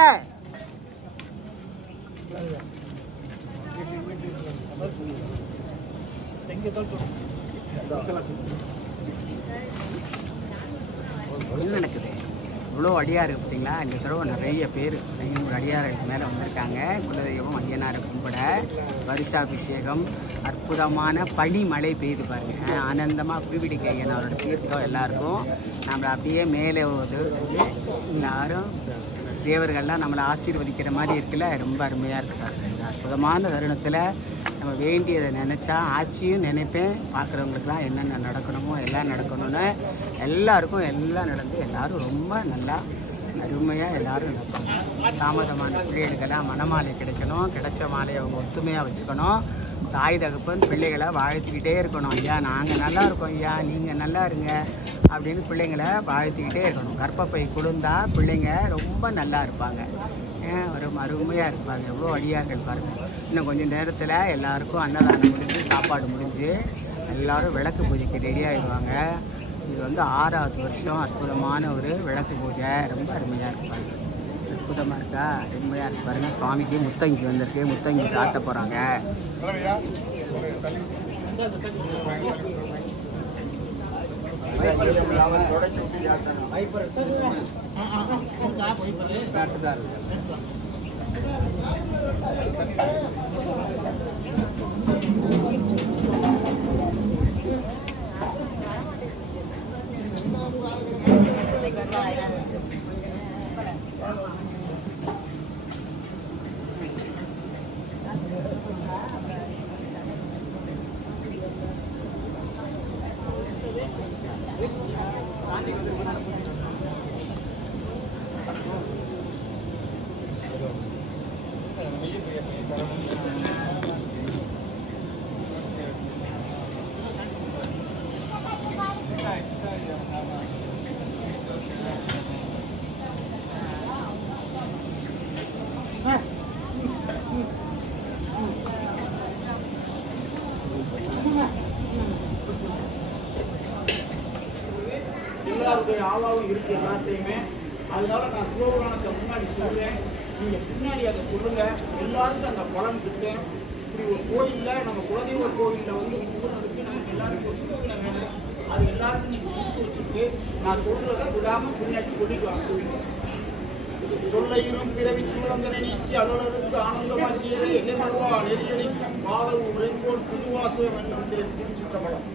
என்ன நடக்குது? இவ்வளோ அடியார் பார்த்தீங்களா? இந்த தடவை நிறைய பேர் 500 அடியாருக்கு மேலே வந்திருக்காங்க. குலதெய்வம் ஐயனாரை கும்பிட வருஷாபிஷேகம், அற்புதமான பனிமழை பெய்து பாருங்க. ஆனந்தமாக பிடிக்க ஐயனாரோட தீர்த்தம் எல்லாருக்கும் நம்மளை அப்படியே மேலே எல்லாரும் தேவர்கள்லாம் நம்மளை ஆசீர்வதிக்கிற மாதிரி இருக்குல்ல, ரொம்ப அருமையாக இருக்குது. இந்த அற்புதமான தருணத்தில் நம்ம வேண்டியதை நினச்சா ஆட்சியும் நினைப்பேன். பார்க்குறவங்களுக்குலாம் என்னென்ன நடக்கணுமோ எல்லாம் நடக்கணும்னு எல்லாருக்கும் எல்லாம் நடந்து எல்லோரும் ரொம்ப நல்லா அருமையாக எல்லாரும் நடப்பாங்க. தாமதமான பிள்ளைகளுக்கெல்லாம் மணமாலை கிடைக்கணும். கிடைச்ச மாலையை அவங்க ஒத்துமையாக வச்சுக்கணும். தாய் தகப்பன் பிள்ளைகளை வாழ்த்திக்கிட்டே இருக்கணும். ஐயா நாங்கள் நல்லா இருக்கோம், ஐயா நீங்கள் நல்லா இருங்க அப்படின்னு பிள்ளைங்களை வாழ்த்திக்கிட்டே இருக்கணும். கர்ப்பப்பை குளிர்ந்தா பிள்ளைங்க ரொம்ப நல்லா இருப்பாங்க, ஒரு அருமையாக இருப்பாங்க. எவ்வளோ அடியார்கள் பாருங்கள். இன்னும் கொஞ்சம் நேரத்தில் எல்லாருக்கும் அன்னதானம் முடிஞ்சு சாப்பாடு முடிஞ்சு எல்லோரும் விளக்கு பூஜைக்கு ரெடி ஆகிடுவாங்க. இது வந்து 6வது வருஷம் அற்புதமான ஒரு விளக்கு பூஜை. ரொம்ப அருமையாக இருப்பாங்க. அற்புதமாக இருக்கா, அருமையாக இருக்கு பாருங்கள். சுவாமிக்கு முத்தங்கி வந்திருக்கு, முத்தங்கி சாத்த போகிறாங்க. எல்லாருடைய ஆளாவும் இருக்கு எல்லாத்தையுமே. அதனால நான் சிவபுராணத்தை முன்னாடி சொல்றேன், நீங்க பின்னாடி அதை சொல்லுங்க. எல்லாருக்கும் அந்த பலன் இருக்கு. இப்படி ஒரு கோயில்ல நம்ம குலதெய்வ கோவில்ல வந்து கும்பிடுறதுக்கு நமக்கு எல்லாருக்கும் ஒரு சூழ்நிலை வேணும். அது எல்லாருக்கும் நீங்க கொடுத்து வச்சுட்டு நான் சொல்றதை விடாம பின்னாடி சொல்லிட்டு வாங்க. தொல்லையிரும் பிறவி சூழந்தனை நீக்கி அலுவலருக்கு ஆனந்தமாக்கியது எல்லைமருவா நெறியடி பாதவு உரைப்போல் புதுவாசம் என்னும் திருச்சிற்றம்பலம்.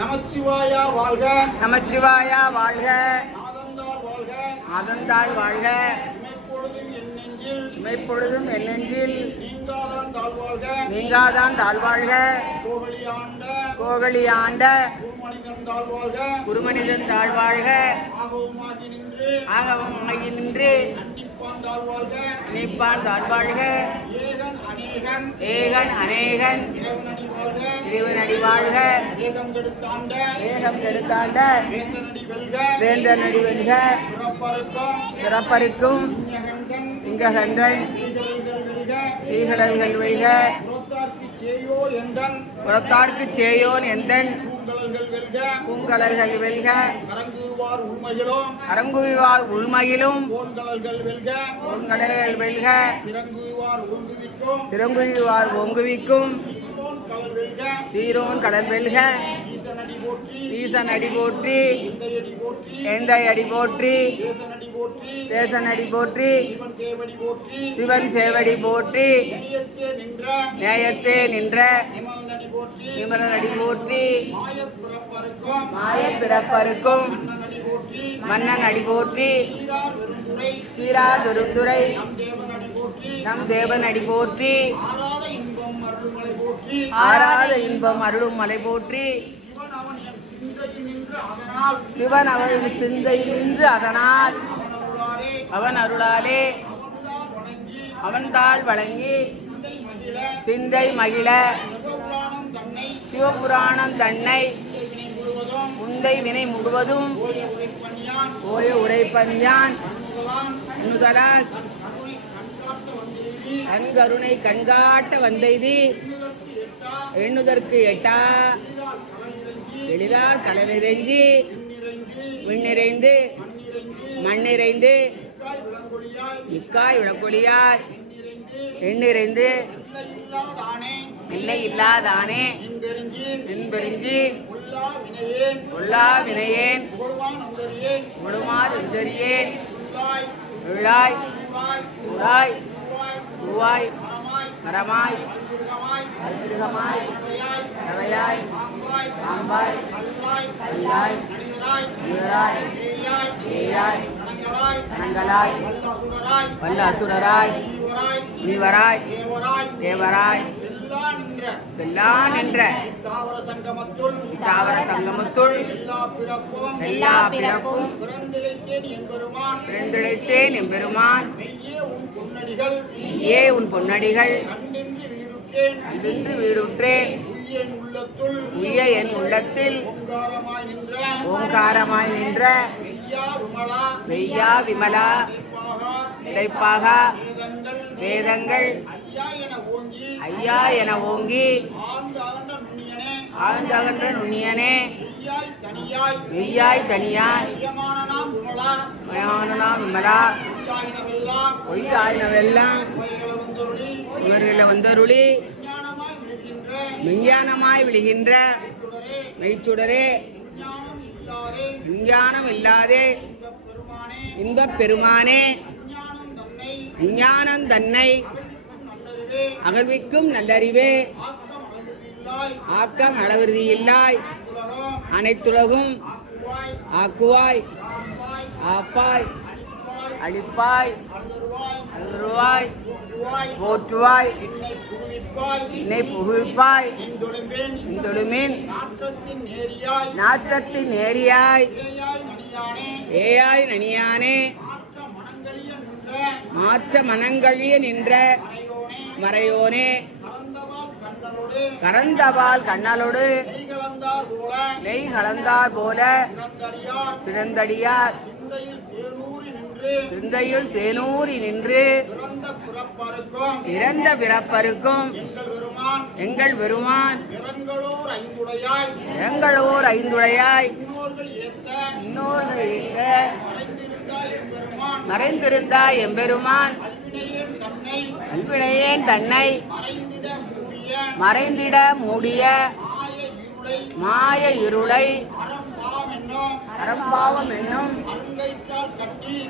நமச்சிவாயா வாழ்க, நமச்சிவாயா வாழ்க, நாதந்தாள் வாழ்க, நாதந்தாள் வாழ்க, இமைப்பொழுதும் என் நெஞ்சில் நீங்காதான் தாழ்வாழ்க, நீங்காதான் தாழ்வாழ்க, கோகலி ஆண்ட குருமனிதன் தாழ்வாழ்க, குருமனிதன் தாழ்வாழ்க, ஆகவுமாகி நின்று அன்னிப்பான் தாழ்வாழ்க, அன்னிப்பான் தாழ்வாழ்க, ஏகன் அநேகன் இறைவனடி வாழ்க, ஏகம் கெடுத்தாண்ட வேந்தனடி வெல்க, சிறப்பரிக்கும் இங்ககண்டன் ஈகடல்கள் வெல்க, புறத்தார்க்குச் சேயோன் எந்தன் பூங்கலர்கள் வெல்க, அரங்குவார் உள்மகிலும் பூங்கடல்கள் வெல்க, சிறங்குவார் ஒங்குவிக்கும் சீரோன் கடல் வெல்க, ஈசன் அடி போற்றி, எந்தை அடி போற்றி, தேசன் அடி போற்றி, சிவன் சேவடி போற்றி, நேயத்தே நின்ற நிமலன் அடி போற்றி, மாயப் பிறப்பருக்கும் மன்னன் அடி போற்றி, சீரார் பெருந்துரை நம் தேவன் அடி போற்றி, ஆராத இன்பம் அருளும் மலை போற்றி, சிவன் அவன் சிந்தை நின்று அதனால் அவன் அருளாலே அவன்தாள் வழங்கி சிந்தை மகிழ சிவபுராணம் தன்னை முந்தை வினை முழுவதும் ஓய உரைப்பஞ்சான் முதலால் கண்கருணை கண்காட்ட வந்தைதி எண்ணுதற்கு எட்டா எழிலால் கடலிறைஞ்சி விண்ணிறைந்து மண்ணிறைந்து இக்காய் விளக்கொழியார் எண்ணிறைந்து இல்லை இல்லாதானே என்பெறிஞ்சி உள்ளா வினையேன் முழுமாறு உதறியேன் விழாய் உராய் உருவாய் மரமாய் அல்மிருகமாய் நவையாய் பாம்பாய் கல்லாய் நீராய் ஏயாய் கணங்களாய் வல்ல அசுரராய் முனிவராய் தேவராய் செல்லா நின்ற தாவர சங்கமத்துள் எல்லா பிறப்பும் பிறந்திழைத்தேன் எம்பெருமான் ஏ உன் பொன்னடிகள் அன்றின்று வீடுற்றேன் உய்ய என் உள்ளத்தில் ஓங்காரமாய் நின்ற வெய்யா விமலா இடைப்பாக வேதங்கள் ஐயா என ஓங்கி ஆழ்ந்தகன்ற நுண்ணியனே வெய்யாய் தனியாய் விமலா பொய்யாயினவெல்லாம் இவர்களை வந்தருளி விஞ்ஞானமாய் விழுகின்ற மெய்ச்சுடரே விஞ்ஞானம் இல்லாதே இன்பப் பெருமானே விஞ்ஞானம் தன்னை அகழ்விக்கும் நல்லறிவே ஆக்கம் அளவிருதி இல்லாய் அனைத்துலகும் ஆக்குவாய் ஆப்பாய் அழிப்பாய் அருள்வாய் போற்றுவாய் என்னை புகுவிப்பாய் இந்தொழுமின் நாற்றத்தின் நேரியாய் ஏயாய் நனியானே மாற்ற மனங்களிய நின்ற மறையோனே கரந்தவால் கண்ணலோடு நெய் கலந்தார் போல சிறந்தடியார் சிந்தையில் தேனூரி நின்று இறந்த பிறப்பருக்கும் எங்கள் பெருமான் இரங்களோர் ஐந்துடையாய் இன்னொரு மறைந்திருந்தாய் எம்பெருமான் அல்வினையேன் தன்னை மறைந்திட மூடிய மாய இருளை அறம்பாவம் என்னும்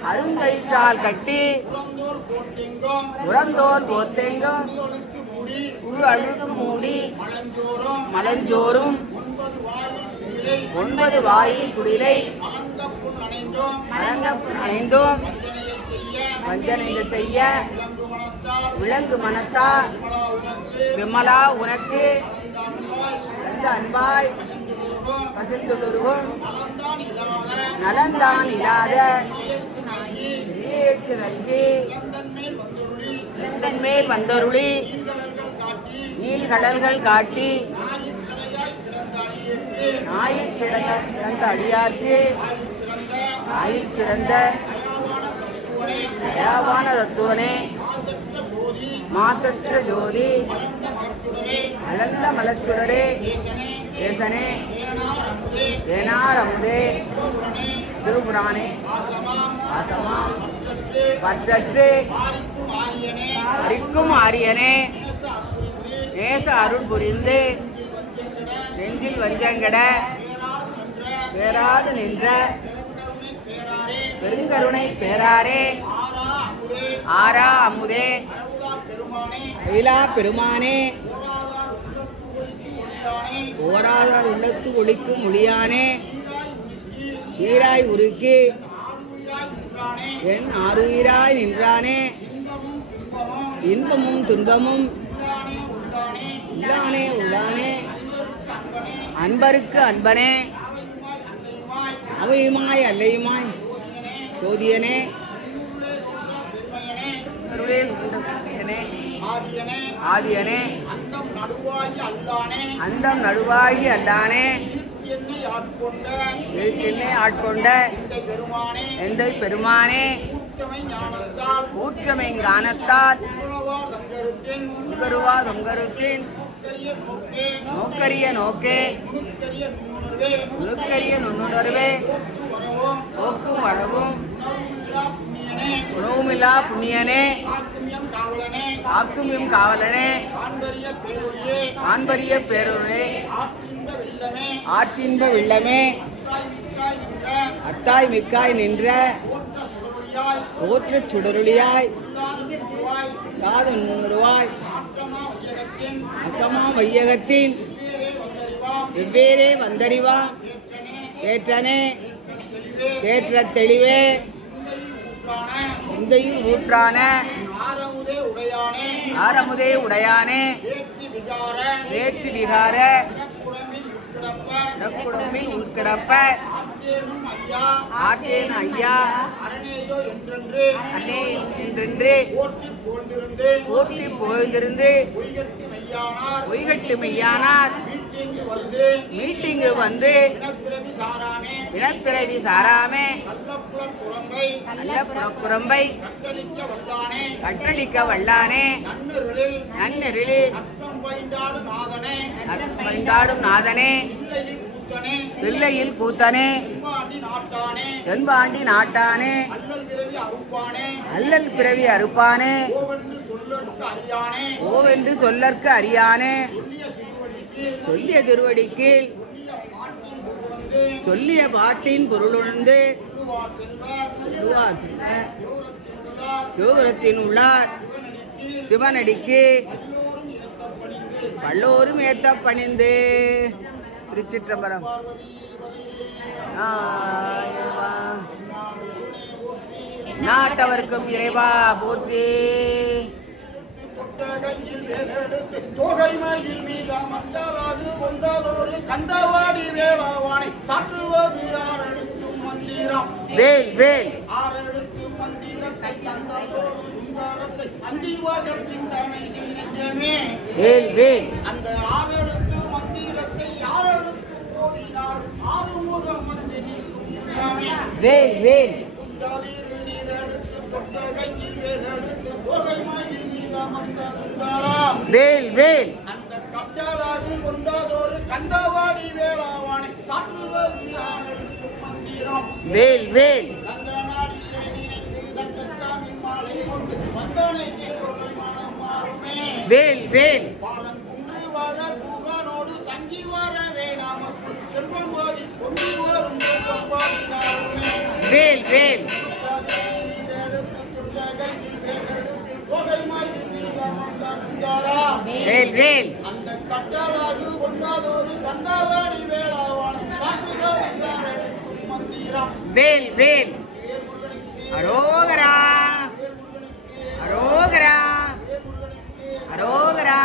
அருங்கயிற்றால் கட்டி உறந்தோர் போத்தெங்கும் உள் அழுக்கு மூடி மலஞ்சோறும் 9 வாயில் குடிலை அணைந்தோம் வஞ்சனை செய்ய விலங்கு மனத்தார் விமலா உனக்கு அந்த அன்பாய் பசித்துருவும் நலந்தான் இல்லாத நல்கி மேல் வந்தருளி நீள்கடல்கள் காட்டி நாயில் கிடந்த அடியார்க்கு ஆயில் சிறந்த தயாவான தத்துவனே மாசற்ற ஜோதி அலந்த மலச்சுடரே தேசனே தேனார் அமுதே சிறுபுராணே ஆசமா பற்றற்று அரிக்கும் ஆரியனே நேச அருள் புரிந்து நெஞ்சில் வஞ்சங்கட பேராது நின்ற பெருங்கருணை பேராரே ஆரா அமுதே அயிலா பெருமானே ஓராதார் உள்ளத்து ஒளிக்கும் ஒளியானே ஈராய் உருக்கி என் ஆறுயிராய் நின்றானே இன்பமும் துன்பமும் உள்ளானே உள்ளானே அன்பருக்கு அன்பனே அவையுமாய் அல்லையுமாய் சோதியனே ஆதியனே அந்தம் நடுவாகி அல்லானே என்னை ஆட்கொண்ட எந்தை பெருமானே ஊற்றமை ஞானத்தால் உங்கருவா தொங்கருத்தின் நோக்கரிய நோக்கே நுணுக்கரிய நுண்ணுணர்வே போக்கும் வரவும் உணவுமில்லா புண்ணியனே ஆக்குமியும் காவலனே ஆண்பரிய பேருளே ஆற்றின்ப வெள்ளமே அத்தாய் மிக்காய் நின்ற தோற்ற சுடருளியாய் காதுருவாய் அக்கமா வையகத்தின் வெவ்வேறே வந்தறிவா ஏற்றனே ஏற்ற தெளிவே இந்தையும் ஊற்றான ஆரமுதே உடையானே வேற்று விகார குடமில் உட்கிடப்ப ஆற்றேன் ஐயா அன்னே என்றென்று போற்றி போய்ந்திருந்து பொய்கட்டு மெய்யானார் மீட்டிங்கு வந்து இனப்பிறவி சாராமே நல்ல புறம்பை கட்டளிக்க வல்லானே நன்னெறில் நட்பைந்தாடும் நாதனே பிள்ளையில் கூத்தனே என்பாண்டி நாட்டானே அல்லல் பிறவி அறுப்பானே ஓவென்று சொல்லற்கு அறியானே சொல்லிய திருவடிக்கு சொல்லிய பாட்டின் பொருளுணர்ந்து சிவபுரத்தின் உள்ளார் சிவனடிக்கு பல்லோரும் ஏத்த பணிந்து. திருச்சிற்றம்பலம். நாட்டவர்க்கும் இறைவா போற்றி. தொகைமையில் மீதம் மண்டலாது கொண்டதோடு கந்தவாடி வேளாவானை சாற்றுவது ஆறெழுத்தும் மந்திரம். வேல் வேல் ஆறெழுத்து மந்திரத்தை தந்ததோடு சுந்தரத்தை அந்திவாதம் சிந்தனை செய்தமே. வேல் வேல் அந்த ஆறெழுத்து மந்திரத்தை ஆறெழுத்து ஓதினார் ஆறுமுகம் வந்து நிற்கும். வேல் வேல் சுந்தரீர் நீரெடுத்து தொட்டகையில் வேலெடுத்து தொகைமையில் மீதம் வேல் வேல் அந்த கட்டளாது கொண்டதோடு கந்தவாடி வேளாவானை சாற்றுவது ஆறெழுத்து மந்திரம். வேல் வேல் அந்த நாடியை நினைத்து சங்கத்தாமின் மாலை கொண்டு வந்தனை செய்வதை மனம் மாறுமே. வேல் வேல் பாலங்குன்று வளர் புகனோடு தங்கி வர வேணாமத்து செல்வம் வாதி கொண்டு வரும் பாடினாருமே. வேல் வேல் வேல் வேல் அந்த கட்டளாது கொண்டாதோடு கந்தவாடி வேளாவானை சாற்றுவது ஆறெழுத்து மந்திரம். வேல் வேல் அரோகரா அரோகரா அரோகரா.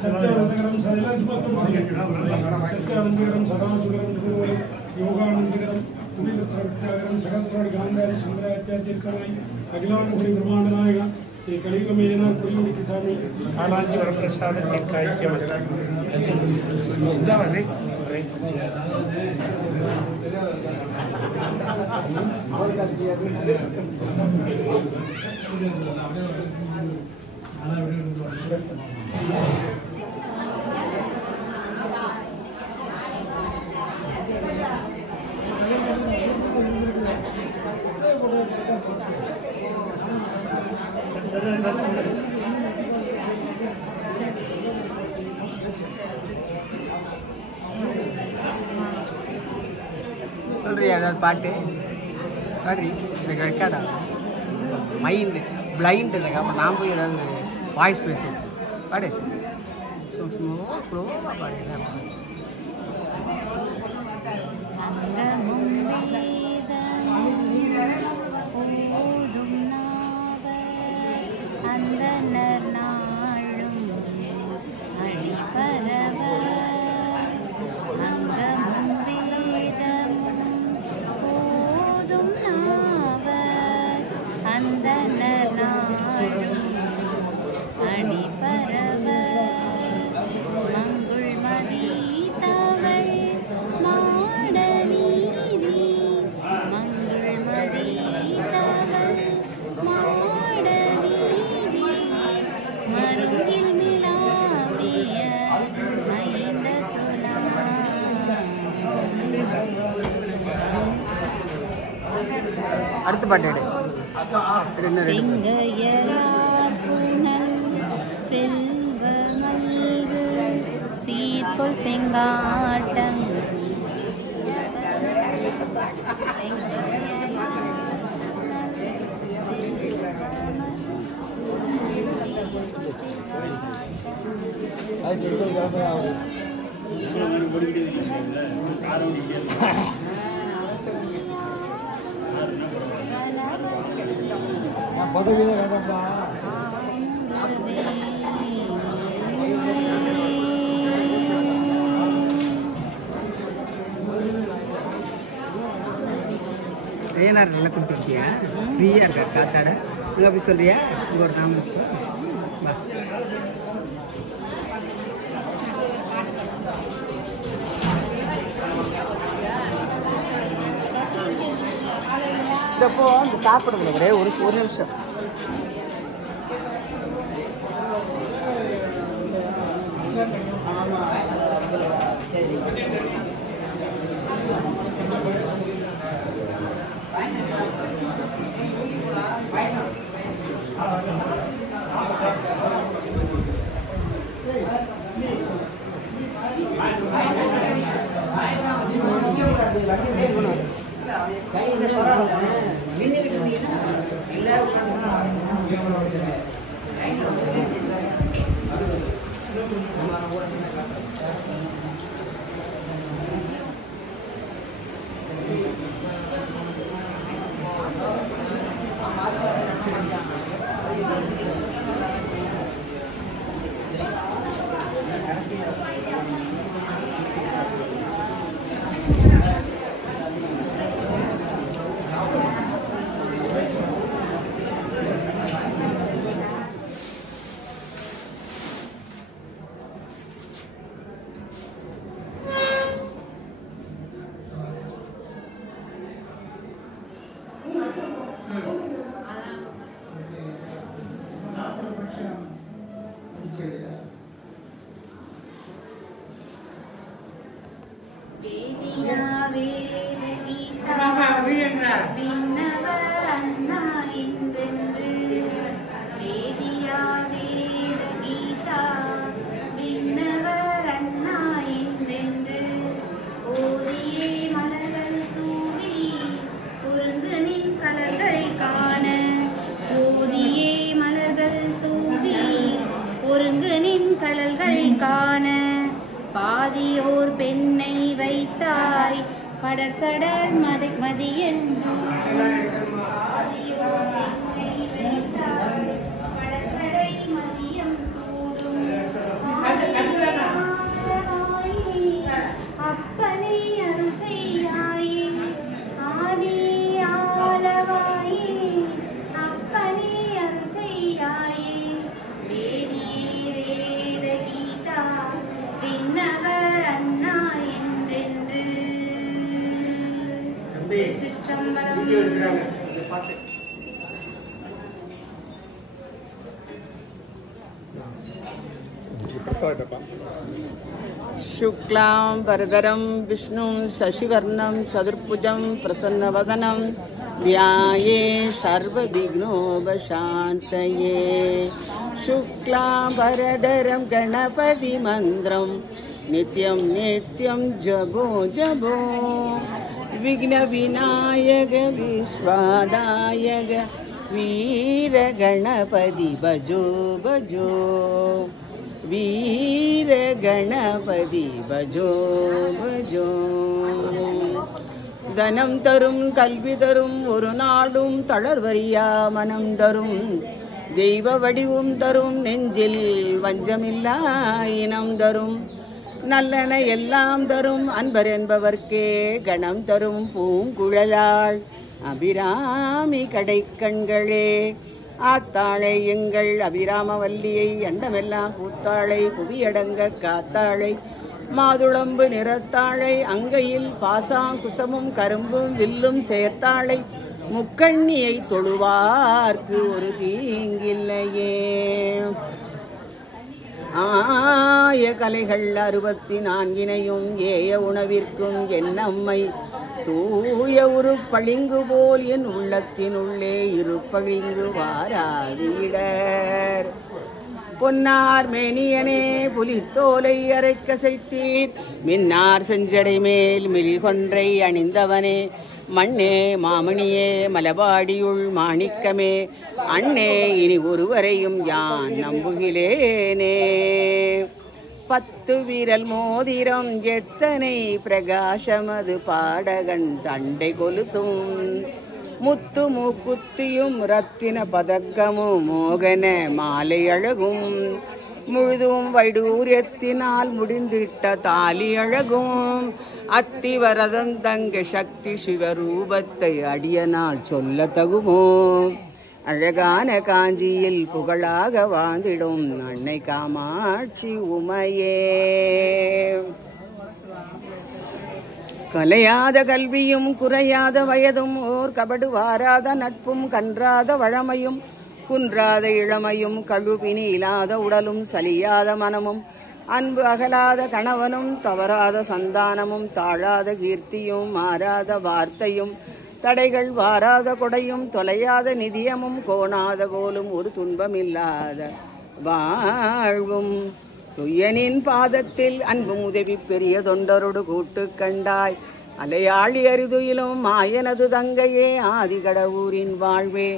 சத்யானந்தகரம் சதானந்தகரம் சதாசுகரம் யோகானந்தகரம் துணிபத்திரவித்யாகரம் சகசிராடி காந்தாரி சந்திராத்தியாத்திற்கமாய் அகிலாண்டகுடி பிரம்மாண்ட நாயகா ஸ்ரீ கலியுகமேயனார் பொறியுடிக்கு சாமி காலாஞ்சி வரப்பிரசாதத்திற்காய் சிவமஸ்தான் சொல்றியா ஏதாவது பாட்டு பாடுறி? எனக்கு ரெக்கார்டா மைண்டு பிளைண்ட் இல்லைங்க. அப்போ நான் போய் ஏதாவது வாய்ஸ் மெசேஜ் பாடு. ஸ்லோவாக பாடு. அடுத்த பாட்டு எடு. சீர்கொள் செங்காட்டங்கு ஐயனார் நல்லா கொடுத்துருக்கியா? ஃப்ரீயாக இருக்கா காத்தாட? இங்கே அப்படி சொல்கிறியா? இங்கே ஒரு நாம வா. இதப்போ இந்த சாப்பிடுங்க ஒரே ஒரு நிமிஷம். சரி பாதியோர் பெண்ணை வைத்தாய் படர் சடர் மதியன் பாதியோர் பெண்ணை வைத்தாய் படர் சடை மதியம் சூடும் அப்பனே அருள் செய்யாயே ஆதி ஆளவாயே அப்பனே அருள் செய்யாயே வேதியே வேத கீதா விண்ணவர் அண்ணா என்றென்று சிற்றம்பலம் शुक्लां वरदरं विष्णुं शशिवर्णं चतुर्भुजं प्रसन्नवदनं ध्याये सर्वविघ्नोपशान्तये शुक्लां वरदरं गणपतिमन्त्रं नित्यं नित्यं जपो जपो विघ्नविनायक विश्वादायक वीरगणपति भजो भजो வீர கணபதி பஜோ பஜோ தனம் தரும் கல்வி தரும் ஒரு நாடும் தளர்வரியா மனம் தரும் தெய்வ வடிவும் தரும் நெஞ்சில் வஞ்சமில்லா இனம் தரும் நல்லன எல்லாம் தரும் அன்பர் என்பவர்க்கே கணம் தரும் பூங்குழலாள் அபிராமி கடை கண்களே ஆத்தாளை எங்கள் அபிராமவல்லியை அண்டமெல்லாம் பூத்தாளை புவியடங்க காத்தாளை மாதுளம்பு நிறத்தாளை அங்கையில் பாசாங்குசமும் கரும்பும் வில்லும் சேர்த்தாளை முக்கண்ணியை தொழுவார்க்கு ஒரு தீங்கில்லையே ஆய கலைகள் 64 ஏய உணவிற்கும் என்னம்மை தூய ஒரு பளிங்கு போல் என் உள்ளத்தினுள்ளே இருப்பழிங்கு வாராதீடர். பொன்னார் மேனியனே புலித்தோலை அரைக்கசைத்தீர், மின்னார் செஞ்சடை மேல் மில் கொன்றை அணிந்தவனே, மண்ணே மாமணியே மலபாடியுள் மாணிக்கமே, அண்ணே இனி ஒருவரையும் யான் நம்புகிலேனே. 10 விரல் மோதிரம் எத்தனை பிரகாசமது பாடகன் தண்டை கொலுசும், முத்து மூக்குத்தியும் ரத்தின பதக்கமும் மோகன மாலை அழகும், முழுதும் வைடூரியத்தினால் முடிந்திட்ட தாலி அழகும், அத்திவரதன் தங்க சக்தி சிவரூபத்தை அடியனால் சொல்ல தகுமோ. அழகான காஞ்சியில் புகழாக வாழ்ந்திடும் அன்னை காமாட்சி உமையே. கலையாத கல்வியும் குறையாத வயதும் ஓர் கபடு வாராத நட்பும் கன்றாத வழமையும் குன்றாத இளமையும் கழுவினி இல்லாத உடலும் சலியாத மனமும் அன்பு அகலாத கணவனும் தவறாத சந்தானமும் தாழாத கீர்த்தியும் மாறாத வார்த்தையும் தடைகள் வாராத கொடையும் தொலையாத நிதியமும் கோணாத கோலும் ஒரு துன்பமில்லாத வாழ்வும் துய்யனின் பாதத்தில் அன்பும் உதவி பெரிய தொண்டரோடு கூட்டு கண்டாய் அலையாளி அரிதுயிலும் மாயனது தங்கையே ஆதிகடவூரின் வாழ்வே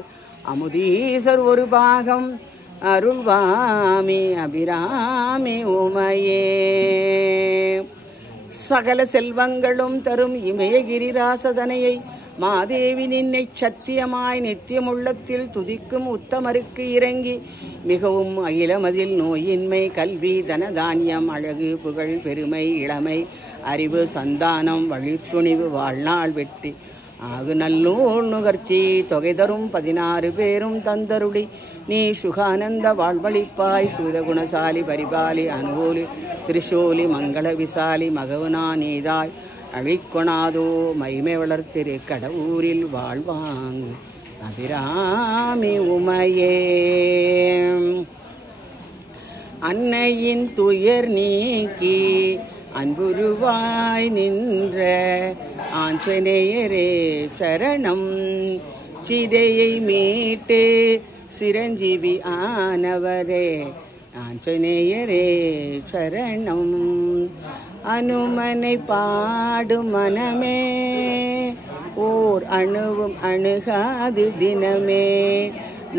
அமுதீசர் ஒரு பாகம் அருள்வாமி அபிராமி உமையே. சகல செல்வங்களும் தரும் இமயகிரிராசதனையை மாதேவி நின்னை சத்தியமாய் நித்தியம் உள்ளத்தில் துதிக்கும் உத்தமருக்கு இறங்கி மிகவும் அகிலமதில் நோயின்மை கல்வி தனதானியம் அழகு புகழ் பெருமை இளமை அறிவு சந்தானம் வழித்துணிவு வாழ்நாள் வெற்றி ஆகு நல்லூர் நுகர்ச்சி தொகை தரும் 16 பேரும் தந்தருளி நீ சுகானந்த வாழ்வழிப்பாய் சூதகுணசாலி பரிபாலி அனுகூலி திரிசூலி மங்கள விசாலி மகவுனா நீதாய் அழிக்கொணாதோ மைமை வளர்த்திரு கடவுரில் வாழ்வாங்கு அபிராமி உமையே. அன்னையின் துயர் நீக்கி அன்புருவாய் நின்ற ஆஞ்சநேயரே சரணம், சிதையை மீட்டு சிரஞ்சீவி ஆனவரே ஆஞ்சநேயரே சரணம். அனுமனை பாடும் மனமே ஓர் அணுவும் அணுகாது தினமே,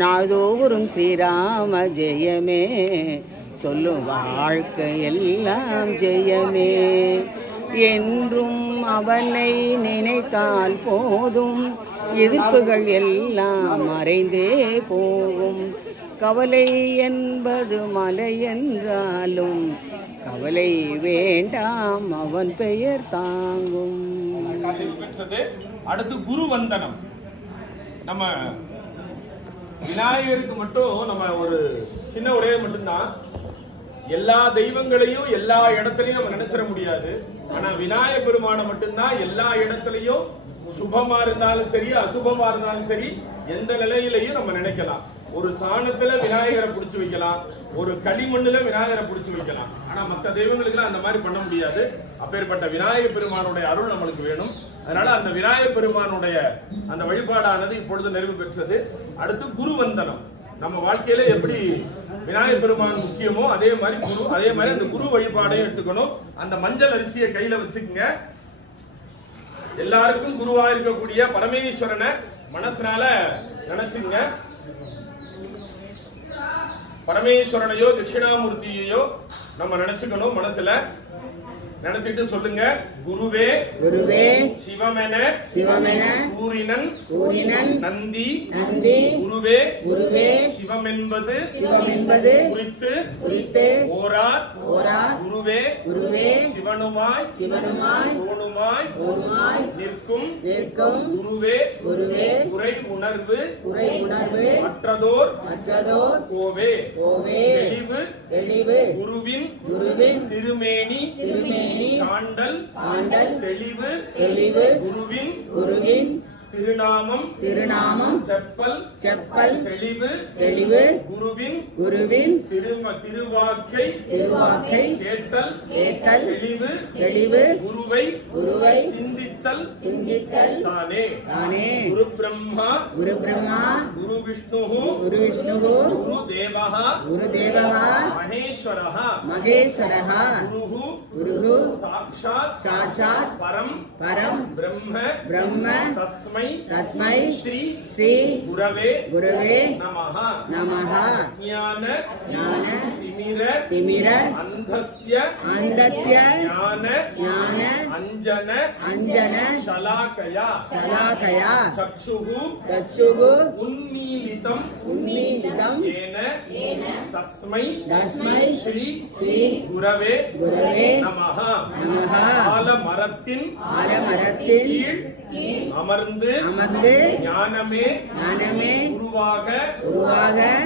நாள்தோறும் ஸ்ரீராம ஜெயமே சொல்லும் வாழ்க்கை எல்லாம் ஜெயமே. என்றும் அவனை நினைத்தால் போதும் எதிர்ப்புகள் எல்லாம் மறைந்தே போகும். கவலை என்பது மலை என்றாலும் கவலை வேண்டாம் அவன் பெயர் தாங்கும். அடுத்து குரு வந்தனம். நம்ம விநாயகருக்கு மட்டும் நம்ம ஒரு சின்ன உரையை மட்டும்தான், எல்லா தெய்வங்களையும் எல்லா இடத்துலயும் நம்ம நினைச்சிட முடியாது. ஆனா விநாயகர் பெருமானை மட்டும்தான் எல்லா இடத்துலயும் சுபமா இருந்தாலும் சரி அசுபமா இருந்தாலும் சரி எந்த நிலையிலையும் நம்ம நினைக்கலாம். ஒரு சாணத்துல விநாயகரை புடிச்சு வைக்கலாம், ஒரு களிமண்ணுல விநாயகரை புடிச்சு வைக்கலாம். ஆனா மற்ற தெய்வங்களுக்கு அந்த மாதிரி பண்ண முடியாது. அப்பேற்பட்ட விநாயகர் பெருமானுடைய அருள் நம்மளுக்கு வேணும். அதனால அந்த விநாயகர் பெருமானுடைய அந்த வழிபாடானது இப்பொழுது நிறைவு பெற்றது. அடுத்து குரு வந்தனம். நம்ம வாழ்க்கையில எப்படி விநாயகர் பெருமான் முக்கியமோ அதே மாதிரி குரு, அதே மாதிரி அந்த குரு வழிபாடையும் எடுத்துக்கணும். அந்த மஞ்சள் அரிசியை கையில வச்சுக்கோங்க. எல்லாருக்கும் குருவா இருக்கக்கூடிய பரமேஸ்வரனை மனசுனால நினைச்சுங்க. பரமேஸ்வரனையோ தட்சிணாமூர்த்தியையோ நம்ம நினைச்சுக்கணும். மனசுல நினைச்சிட்டு சொல்லுங்க, குருவே குருவே சிவமென சிவமென கூறினன் கூறினன் நந்தி நந்தி குருவே குருவே சிவமென்பது சிவமென்பது குறித்து குறித்து ஓரார் ஓரார் குருவே குருவே சிவனுமாய் சிவனுமாய் ஓனுமாய் ஓனுமாய் நிற்கும் நிற்கும் குருவே குருவே குறை உணர்வு குறை உணர்வு மற்றதோர் மற்றதோர் கோவே கோவே தெளிவு தெளிவு குருவின் குருவின் திருமேனி திருமேனி காண்டல் காண்டல் தெளிவு தெளிவு குருவின் குருவின் திருநாமம் செப்பல் தெளிவு குருவின் திருவாக்கை கேட்டல் தெளிவு குருவை சிந்தித்தல் தானே குரு பிரம்மா குரு விஷ்ணு குரு தேவஹ மகேஸ்வரஹ குரு சாட்சாத் பரம் பிரம்ம தஸ்மை ஸ்ரீ குரவே நமஹ ஞான திமிர அந்தஸ்ய ஞான அஞ்சன சலாகயா சக்ஷுகு உன்மீலிதம் ஏன தஸ்மை ஸ்ரீ குரவே நமஹ ஆலமரத்தின் கீழ் அமர்ந்து ஞானமே உருவாக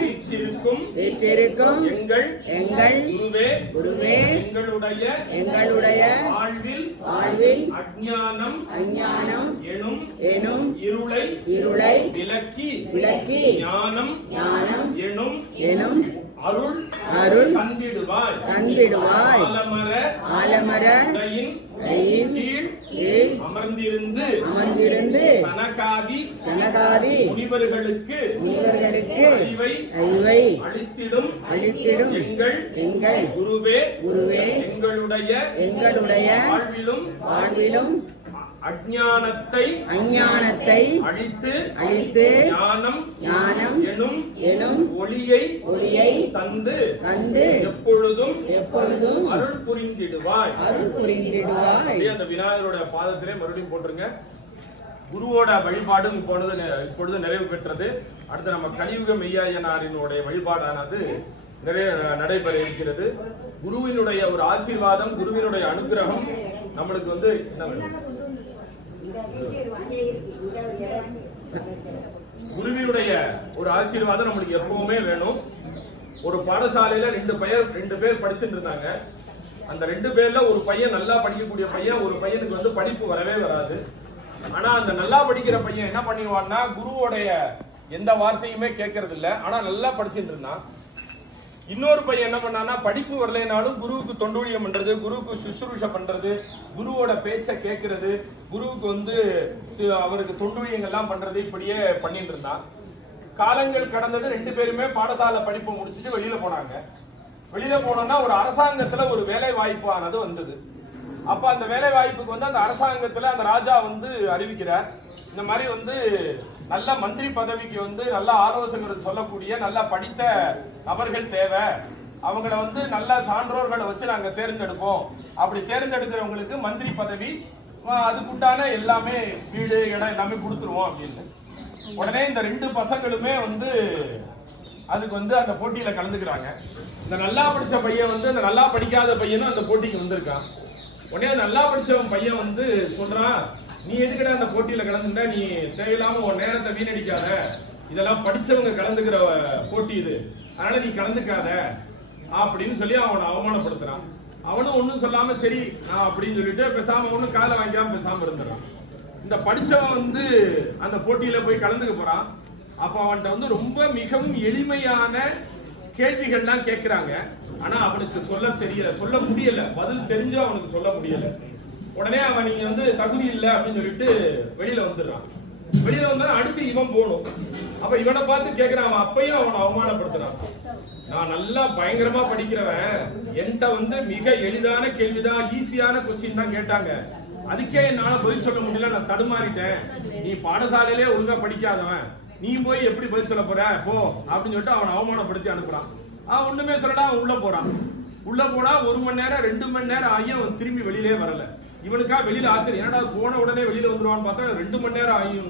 வீற்றிருக்கும் எங்கள் குருவே எங்களுடைய வாழ்வில் அஞ்ஞானம் எனும் இருளை விலக்கி ஞானம் எனும் அருள் தந்திடுவாய் ஆலமர கீழ் அமர்ந்திருந்து சனகாதி முனிவர்களுக்கு அறிவை அளித்திடும் எங்கள் குருவே எங்களுடைய வாழ்விலும் அஞ்ஞானத்தை அழித்து ஞானம் எனும் ஒளியை தந்து எப்பொழுதும் அருள் புரிந்திடுவாய். அந்த விநாயகருடைய பாதத்திலே மறுபடியும் போட்டுருங்க. குருவோட வழிபாடும் இப்பொழுது நிறைவு பெற்றது. அடுத்து நம்ம கலியுக மெய்யாயனாரினுடைய வழிபாடானது நடைபெற இருக்கிறது. குருவினுடைய ஒரு ஆசீர்வாதம், குருவினுடைய அனுகிரகம் நம்மளுக்கு என்ன வேணும்? குருவினுடைய ஒரு ஆசீர்வாதம் நம்மளுக்கு எப்பவுமே வேணும். ஒரு பாடசாலையில ரெண்டு பேர் படிச்சுட்டு இருந்தாங்க. அந்த 2 பேர்ல ஒரு பையன் நல்லா படிக்கக்கூடிய பையன், ஒரு பையனுக்கு படிப்பு வரவே வராது. ஆனா அந்த நல்லா படிக்கிற பையன் என்ன பண்ணிடுவான்னா, குருவோடைய எந்த வார்த்தையுமே கேட்கறது இல்ல, ஆனா நல்லா படிச்சுட்டு இருந்தான். இன்னொரு பையன் என்ன பண்ணானா, படிப்பு வரலைனாலும் குருவுக்கு தொண்டூழியம் பண்றது, குருவுக்கு சுசுரூஷ பண்றது, குருவோட பேச்ச கேட்கறது, குருவுக்கு அவருக்கு தொண்டூழியங்கள்லாம் பண்றது, இப்படியே பண்ணிட்டு இருந்தான். காலங்கள் கடந்தது. 2 பேருமே பாடசாலை படிப்பு முடிச்சுட்டு வெளியில போனாங்க. வெளியில போனோம்னா ஒரு அரசாங்கத்துல ஒரு வேலை வாய்ப்பானது வந்தது. அப்ப அந்த வேலை வாய்ப்புக்கு அந்த அரசாங்கத்துல அந்த ராஜா அறிவிக்கிறார், இந்த மாதிரி நல்ல மந்திரி பதவிக்கு நல்ல ஆலோசகர் சொல்லக்கூடிய நல்ல படித்த நபர்கள் தேவை, அவங்கள நல்ல சான்றோர்களை வச்சு நாங்க தேர்ந்தெடுப்போம். அப்படி தேர்ந்தெடுக்கிறவங்களுக்கு மந்திரி பதவி, அதுக்குண்டான எல்லாமே வீடு இடம் எல்லாமே கொடுத்துருவோம் அப்படின்னு. உடனே இந்த 2 பசங்களுமே அதுக்கு அந்த போட்டியில கலந்துக்கிறாங்க. இந்த நல்லா படிச்ச பையன் அந்த நல்லா படிக்காத பையனும் அந்த போட்டிக்கு வந்திருக்கான். உடனே நல்லா படிச்சவன் பையன் சொல்றான், நீ எதுக்கிட்ட அந்த போட்டியில கலந்துட்ட, நீ தேவையில்லாம உன் நேரத்தை வீணடிக்காத, இதெல்லாம் படிச்சவங்க கலந்துக்கிற போட்டி இது, அதனால நீ கலந்துக்காத அப்படின்னு சொல்லி அவனை அவமானப்படுத்துறான். அவனும் ஒன்னும் சொல்லாம சரி நான் அப்படின்னு சொல்லிட்டு பேசாம ஒன்னும் காலை வாங்கியாம பேசாம இருந்துறான். இந்த படிச்சவன் அந்த போட்டியில போய் கலந்துக்க போறான். அப்ப அவன்கிட்ட ரொம்ப மிகவும் எளிமையான கேள்விகள்லாம் கேட்கிறாங்க. ஆனா அவனுக்கு சொல்ல முடியல, பதில் தெரிஞ்சு அவனுக்கு சொல்ல முடியல. உடனே அவன் நீங்க தகுதி இல்லை அப்படின்னு சொல்லிட்டு வெளியில வந்துடுறான். வெளியில வந்தா அடுத்து இவன் போகணும். அப்ப இவனை பார்த்து கேட்கிறான். அவன் அப்பையும் அவனை அவமானப்படுத்துறான். நான் நல்லா பயங்கரமா படிக்கிறவன், என்கிட்ட மிக எளிதான கேள்விதான், ஈஸியான கொஸ்டின் தான் கேட்டாங்க, அதுக்கே என்னால பதில் சொல்ல முடியல, நான் தடுமாறிட்டேன். நீ பாடசாலையிலே ஒழுங்கா படிக்காதவன், நீ போய் எப்படி பதில் சொல்ல போற போ அப்படின்னு சொல்லிட்டு அவனை அவமானப்படுத்தி அனுப்புறான். அவன் ஒண்ணுமே சொல்லடா, அவன் உள்ள போறான். உள்ள போனா 1 மணி நேரம் 2 மணி நேரம் ஆகியும் அவன் திரும்பி வெளியிலே வரல. இவனுக்கா வெளியில ஆச்சரியம், என்னடா போன உடனே வெளியில வந்துருவான்னு பார்த்தா 2 மணி நேரம் ஆகியும்.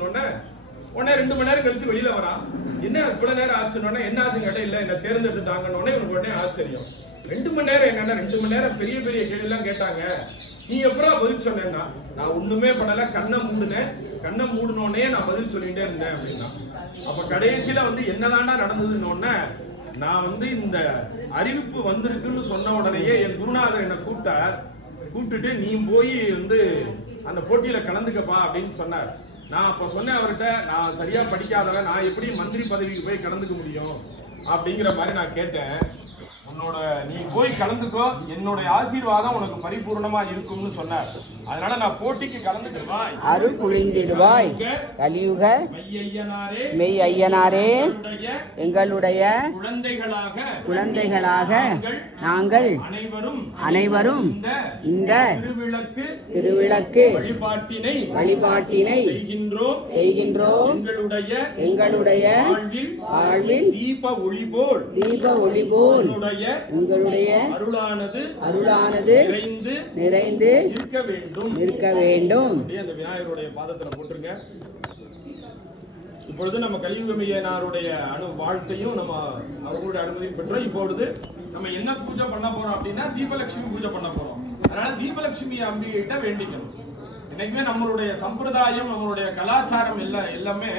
உடனே 2 மணி நேரம் கழிச்சு வெளியில வரான். என்ன இவ்வளவு நேரம் ஆச்சுன்னு என்ன ஆச்சுன்னு கேட்டா, இல்ல என்ன தேர்ந்தெடுத்துட்டாங்கன்னு இவனுக்கு உடனே ஆச்சரியம். 2 மணி நேரம் என்னன்னா 2 மணி நேரம் பெரிய பெரிய கேள்வி எல்லாம் கேட்டாங்க, நீ எப்படா பதில் சொன்னா, நான் ஒண்ணுமே பண்ணல, கண்ணை மூடுனோடனே நான் பதில் சொல்லிட்டே இருந்தேன் அப்படின்னா. அப்ப கடைசியில என்னதாண்டா நடந்ததுன்னு நான் இந்த அறிவிப்பு வந்திருக்குன்னு சொன்ன உடனேயே என் குருநாதர் என்ன கூப்பிட்டுட்டு நீ போய் அந்த போட்டியில கலந்துக்கப்பா அப்படின்னு சொன்னார். நான் அப்ப சொன்னேன் அவர்கிட்ட, நான் சரியா படிக்காதவன், நான் எப்படி மந்திரி பதவிக்கு போய் கலந்துக்க முடியும் அப்படிங்கிற மாதிரி நான் கேட்டேன். உன்னோட நீ போய் கலந்துக்கோ, என்னுடைய ஆசீர்வாதம் உனக்கு பரிபூர்ணமா இருக்கும்னு சொன்னார். அதனால நான் போட்டிக்கு கலந்துக்குவாய், அருள் புரிந்திடுவாய். கலியுக மெய் ஐயனாரே, எங்களுடைய குழந்தைகளாக நாங்கள் அனைவரும் இந்த திருவிளக்கு வழிபாட்டினை செய்கின்றோம். எங்களுடைய வாழ்வில் தீப ஒளி போல் உங்களுடைய அருளானது நிறைந்து இருக்க வேண்டும். அந்த விநாயகருடைய பாதத்துல போட்டுருங்க. இப்பொழுது நம்ம கலியுகமையனாருடைய வாழ்த்தையும் நம்ம அவர்களுடைய அனுமதியும் பெற்றோம். இப்பொழுது நம்ம என்ன பூஜை பண்ண போறோம் அப்படின்னா தீபலட்சுமி பூஜை பண்ண போறோம். அதனால தீபலட்சுமி அம்பிகிட்ட வேண்டிக்கணும். இன்னைக்குமே நம்மளுடைய சம்பிரதாயம், நம்மளுடைய கலாச்சாரம் எல்லாமே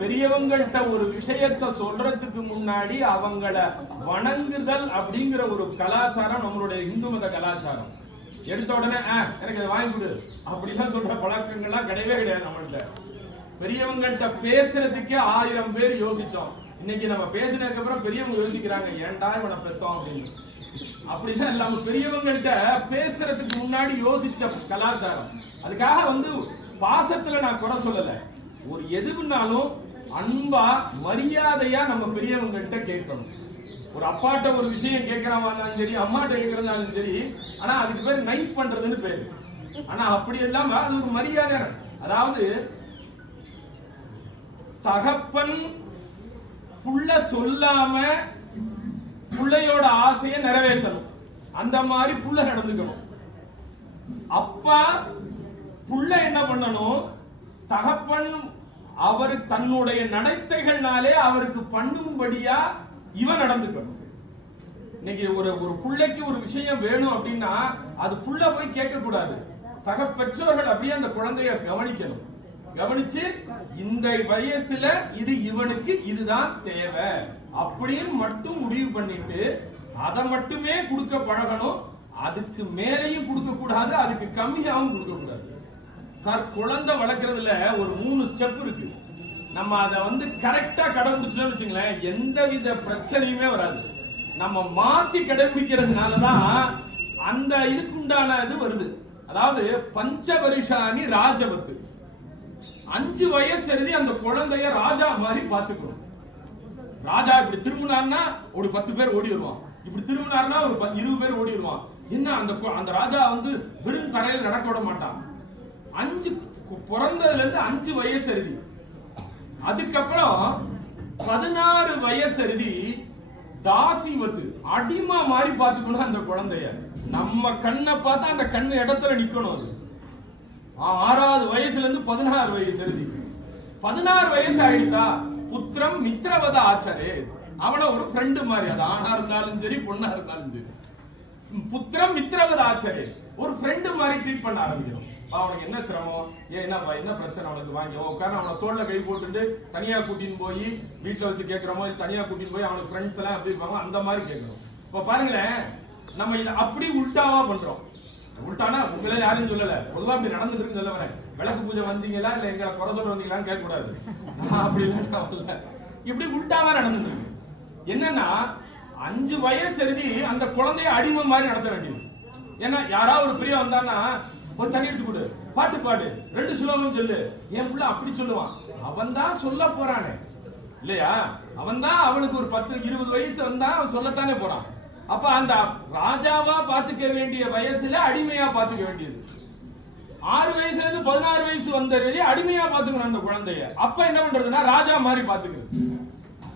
பெரியவங்கள்ட்ட ஒரு விஷயத்தை சொல்றதுக்கு முன்னாடி அவங்கள வணங்குதல் அப்படிங்கிற ஒரு கலாச்சாரம் நம்மளுடைய இந்து மத கலாச்சாரம். எடுத்த உடனே எனக்கு அதை வாங்கி கொடு அப்படிலாம் சொல்ற பழக்கங்கள்லாம் கிடையவே கிடையாது நம்மள்ட்ட. பெரியவங்கள்ட்ட பேசுறதுக்கே 1000 பேர் யோசிச்சோம். இன்னைக்கு நம்ம பேசினதுக்கு அப்புறம் பெரியவங்க யோசிக்கிறாங்க, ஏன்டா இவனை பெத்தோம் அப்படின்னு. அப்படிதான் இல்லாம பெரியவங்கள்ட்ட பேசுறதுக்கு முன்னாடி யோசிச்ச கலாச்சாரம். அதுக்காக பாசத்துல நான் குறை சொல்லல. ஒரு எதுனாலும் அன்பா மரியாதையா நம்ம பெரியவங்கள்ட்ட கேட்கணும். ஒரு அப்பாட்ட ஒரு விஷயம் கேட்கறவாலும் சரி, அம்மாட்ட கேட்கறதாலும் சரி, ஆனா அதுக்கு பேர் நைஸ் பண்றதுன்னு பேரு. ஆனா அப்படி இல்லாம அது ஒரு மரியாதை. அதாவது தகப்பன் புள்ள சொல்லாம புள்ளையோட ஆசையை நிறைவேற்றணும். அந்த மாதிரி புள்ள நடந்துக்கணும். அப்பா புள்ள என்ன பண்ணணும், தகப்பன் அவர் தன்னுடைய நடத்தைகள்னாலே அவருக்கு பண்ணும்படியா இவன் நடந்துக்கணும். இன்னைக்கு ஒரு புள்ளைக்கு ஒரு விஷயம் வேணும் அப்படின்னா அது புள்ள போய் கேட்க கூடாது. பெற்றோர்கள் அப்படியே அந்த குழந்தைய கவனிக்கணும். கவனிச்சு இந்த வயசுல இது இவனுக்கு இதுதான் தேவை அப்படின்னு மட்டும் முடிவு பண்ணிட்டு அதை மட்டுமே கொடுக்க பழகணும். அதுக்கு மேலையும் கொடுக்க கூடாது, அதுக்கு கம்மியாவும் கொடுக்க கூடாது. சார், குழந்தை வளர்க்கறதுல ஒரு 3 ஸ்டெப் இருக்கு. நம்ம அதை கரெக்டா கடைபிடிச்சோம்னு வச்சுங்களேன், எந்தவித பிரச்சனையுமே வராது. நம்ம மாத்தி கடைபிடிக்கிறதுனாலதான் அந்த இதுக்குண்டான இது வருது. அதாவது பஞ்சவருஷானி ராஜவத்து, 5 வயசு எழுதி அந்த குழந்தைய ராஜா மாதிரி பாத்துக்கணும். ராஜா இப்படி திரும்பினார்னா ஒரு 10 பேர் ஓடி வருவான், இப்படி திரும்பினார்னா ஒரு 20 பேர் ஓடி வருவான். என்ன அந்த ராஜா வெறும் தரையில் நடக்க விட மாட்டான். 5 பிறந்ததுல இருந்து 5 வயசு எழுதி, அதுக்கப்புறம் 16 வயசு எழுதி தாசிவத்து அடிமா மாதிரி பாத்துக்கணும் அந்த குழந்தைய. நம்ம கண்ணை பார்த்தா அந்த கண்ணு இடத்துல நிக்கணும். அது 6வது வயசுல இருந்து 16 வயசு எழுதி, 16 வயசு ஆயிடுதா புத்திரம் மித்ரவத ஆச்சாரே, அவன ஒரு ஃப்ரெண்டு மாதிரி, அது ஆணா இருந்தாலும் சரி பொண்ணா இருந்தாலும் சரி, புத்திரம் மித்ரவத ஆச்சாரே ஒரு ஃப்ரெண்டு மாதிரி ட்ரீட் பண்ண ஆரம்பிக்கணும். அவனுக்கு என்ன சிரமம், என்னப்பா என்ன பிரச்சனை, அவனுக்கு வாங்கி உட்கார அவனை தோல்ல கை போட்டுட்டு தனியா கூட்டின்னு போய் வீட்டுல வச்சு கேட்கிறோமோ, தனியா கூட்டின்னு போய் அவனுக்கு ஃப்ரெண்ட்ஸ் எல்லாம் எப்படி இருப்பாங்க அந்த மாதிரி கேட்கணும். இப்ப பாருங்களேன், நம்ம இதை அப்படி உல்டாவா பண்றோம். உல்டானா உங்களே யாரும் சொல்லல, பொதுவா அப்படி நடந்துட்டு இருக்கு சொல்ல வரேன். விளக்கு பூஜை வந்தீங்களா இல்ல எங்களை குறை சொல்ல வந்தீங்களான்னு கேட்க கூடாது. அப்படி இல்ல, இப்படி உல்டாவா நடந்துட்டு இருக்கு. என்னன்னா 5 வயசு எழுதி அந்த குழந்தைய அடிமை மாதிரி நடத்த வேண்டியது. ஏன்னா யாராவது ஒரு பெரிய வந்தான்னா ஒரு தண்ணி எடுத்து கொடு, பாட்டு பாடு, 2 ஸ்லோகம் சொல்லு, என் பிள்ளை அப்படி சொல்லுவான். அவன் தான் சொல்ல போறானே இல்லையா, அவன் தான் அவனுக்கு ஒரு 10-20 வயசு வந்தா அவன் சொல்லத்தானே போறான். அப்ப அந்த ராஜாவா பாத்துக்க வேண்டிய வயசுல அடிமையா பாத்துக்க வேண்டியது. 6 வயசுல இருந்து 16 வயசு வந்த அடிமையா பாத்துக்கணும் அந்த குழந்தைய. அப்ப என்ன பண்றதுன்னா ராஜா மாதிரி பாத்துக்கிறது,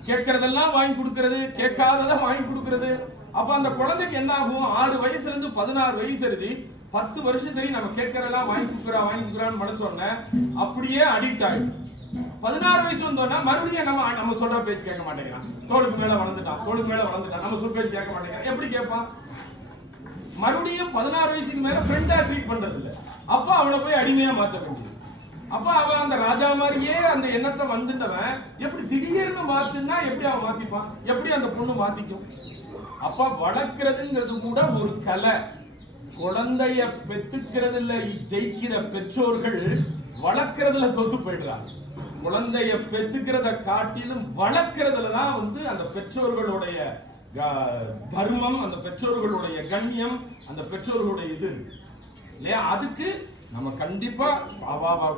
கேட்கறதெல்லாம் வாங்கி கொடுக்கறது, கேட்காததான் வாங்கி கொடுக்கறது. அப்ப அந்த குழந்தைக்கு என்ன ஆகும், 6 வயசுல இருந்து 16 வயசு எழுதி 10 வருஷத்துக்கு நம்ம கேட்கறதெல்லாம் வாங்கி கொடுக்குறான்னு மனசோடனே அப்படியே அடிக்ட் ஆகும். 16 வயசு வந்தோம்னா மறுபடியும் நம்ம சொல்ற பேச்சு கேட்க மாட்டேங்கிறான். தோளுக்கு மேல வளர்ந்துட்டான், நம்ம சொல்ற பேச்சு கேட்க மாட்டேங்கிறான். எப்படி கேட்பான்? மறுபடியும் 16 வயசுக்கு மேல ஃப்ரெண்டா ட்ரீட் பண்றது இல்ல. அப்ப அவனை போய் அடிமையா மாத்த வேண்டியது. அப்ப அவன் அந்த ராஜா மாதிரியே அந்த எண்ணத்தை வந்துட்டவன் எப்படி திடீர்னு மாத்துனா எப்படி அவன் மாத்திப்பான், எப்படி அந்த பொண்ணு மாத்திக்கும்? அப்ப வளர்க்கிறதுங்கிறது கூட ஒரு கலை. குழந்தைய பெற்றுக்கிறதுல ஜெயிக்கிற பெற்றோர்கள் வளர்க்கறதுல தோத்து போயிடுறாங்க. குழந்தைய பெத்துக்கிறத காட்டிலும் வளர்க்கறதுலதான் அந்த பெற்றோர்களுடைய தர்மம், அந்த பெற்றோர்களுடைய கண்ணியம், அந்த பெற்றோர்களுடைய இது இல்லையா? அதுக்கு நம்ம கண்டிப்பா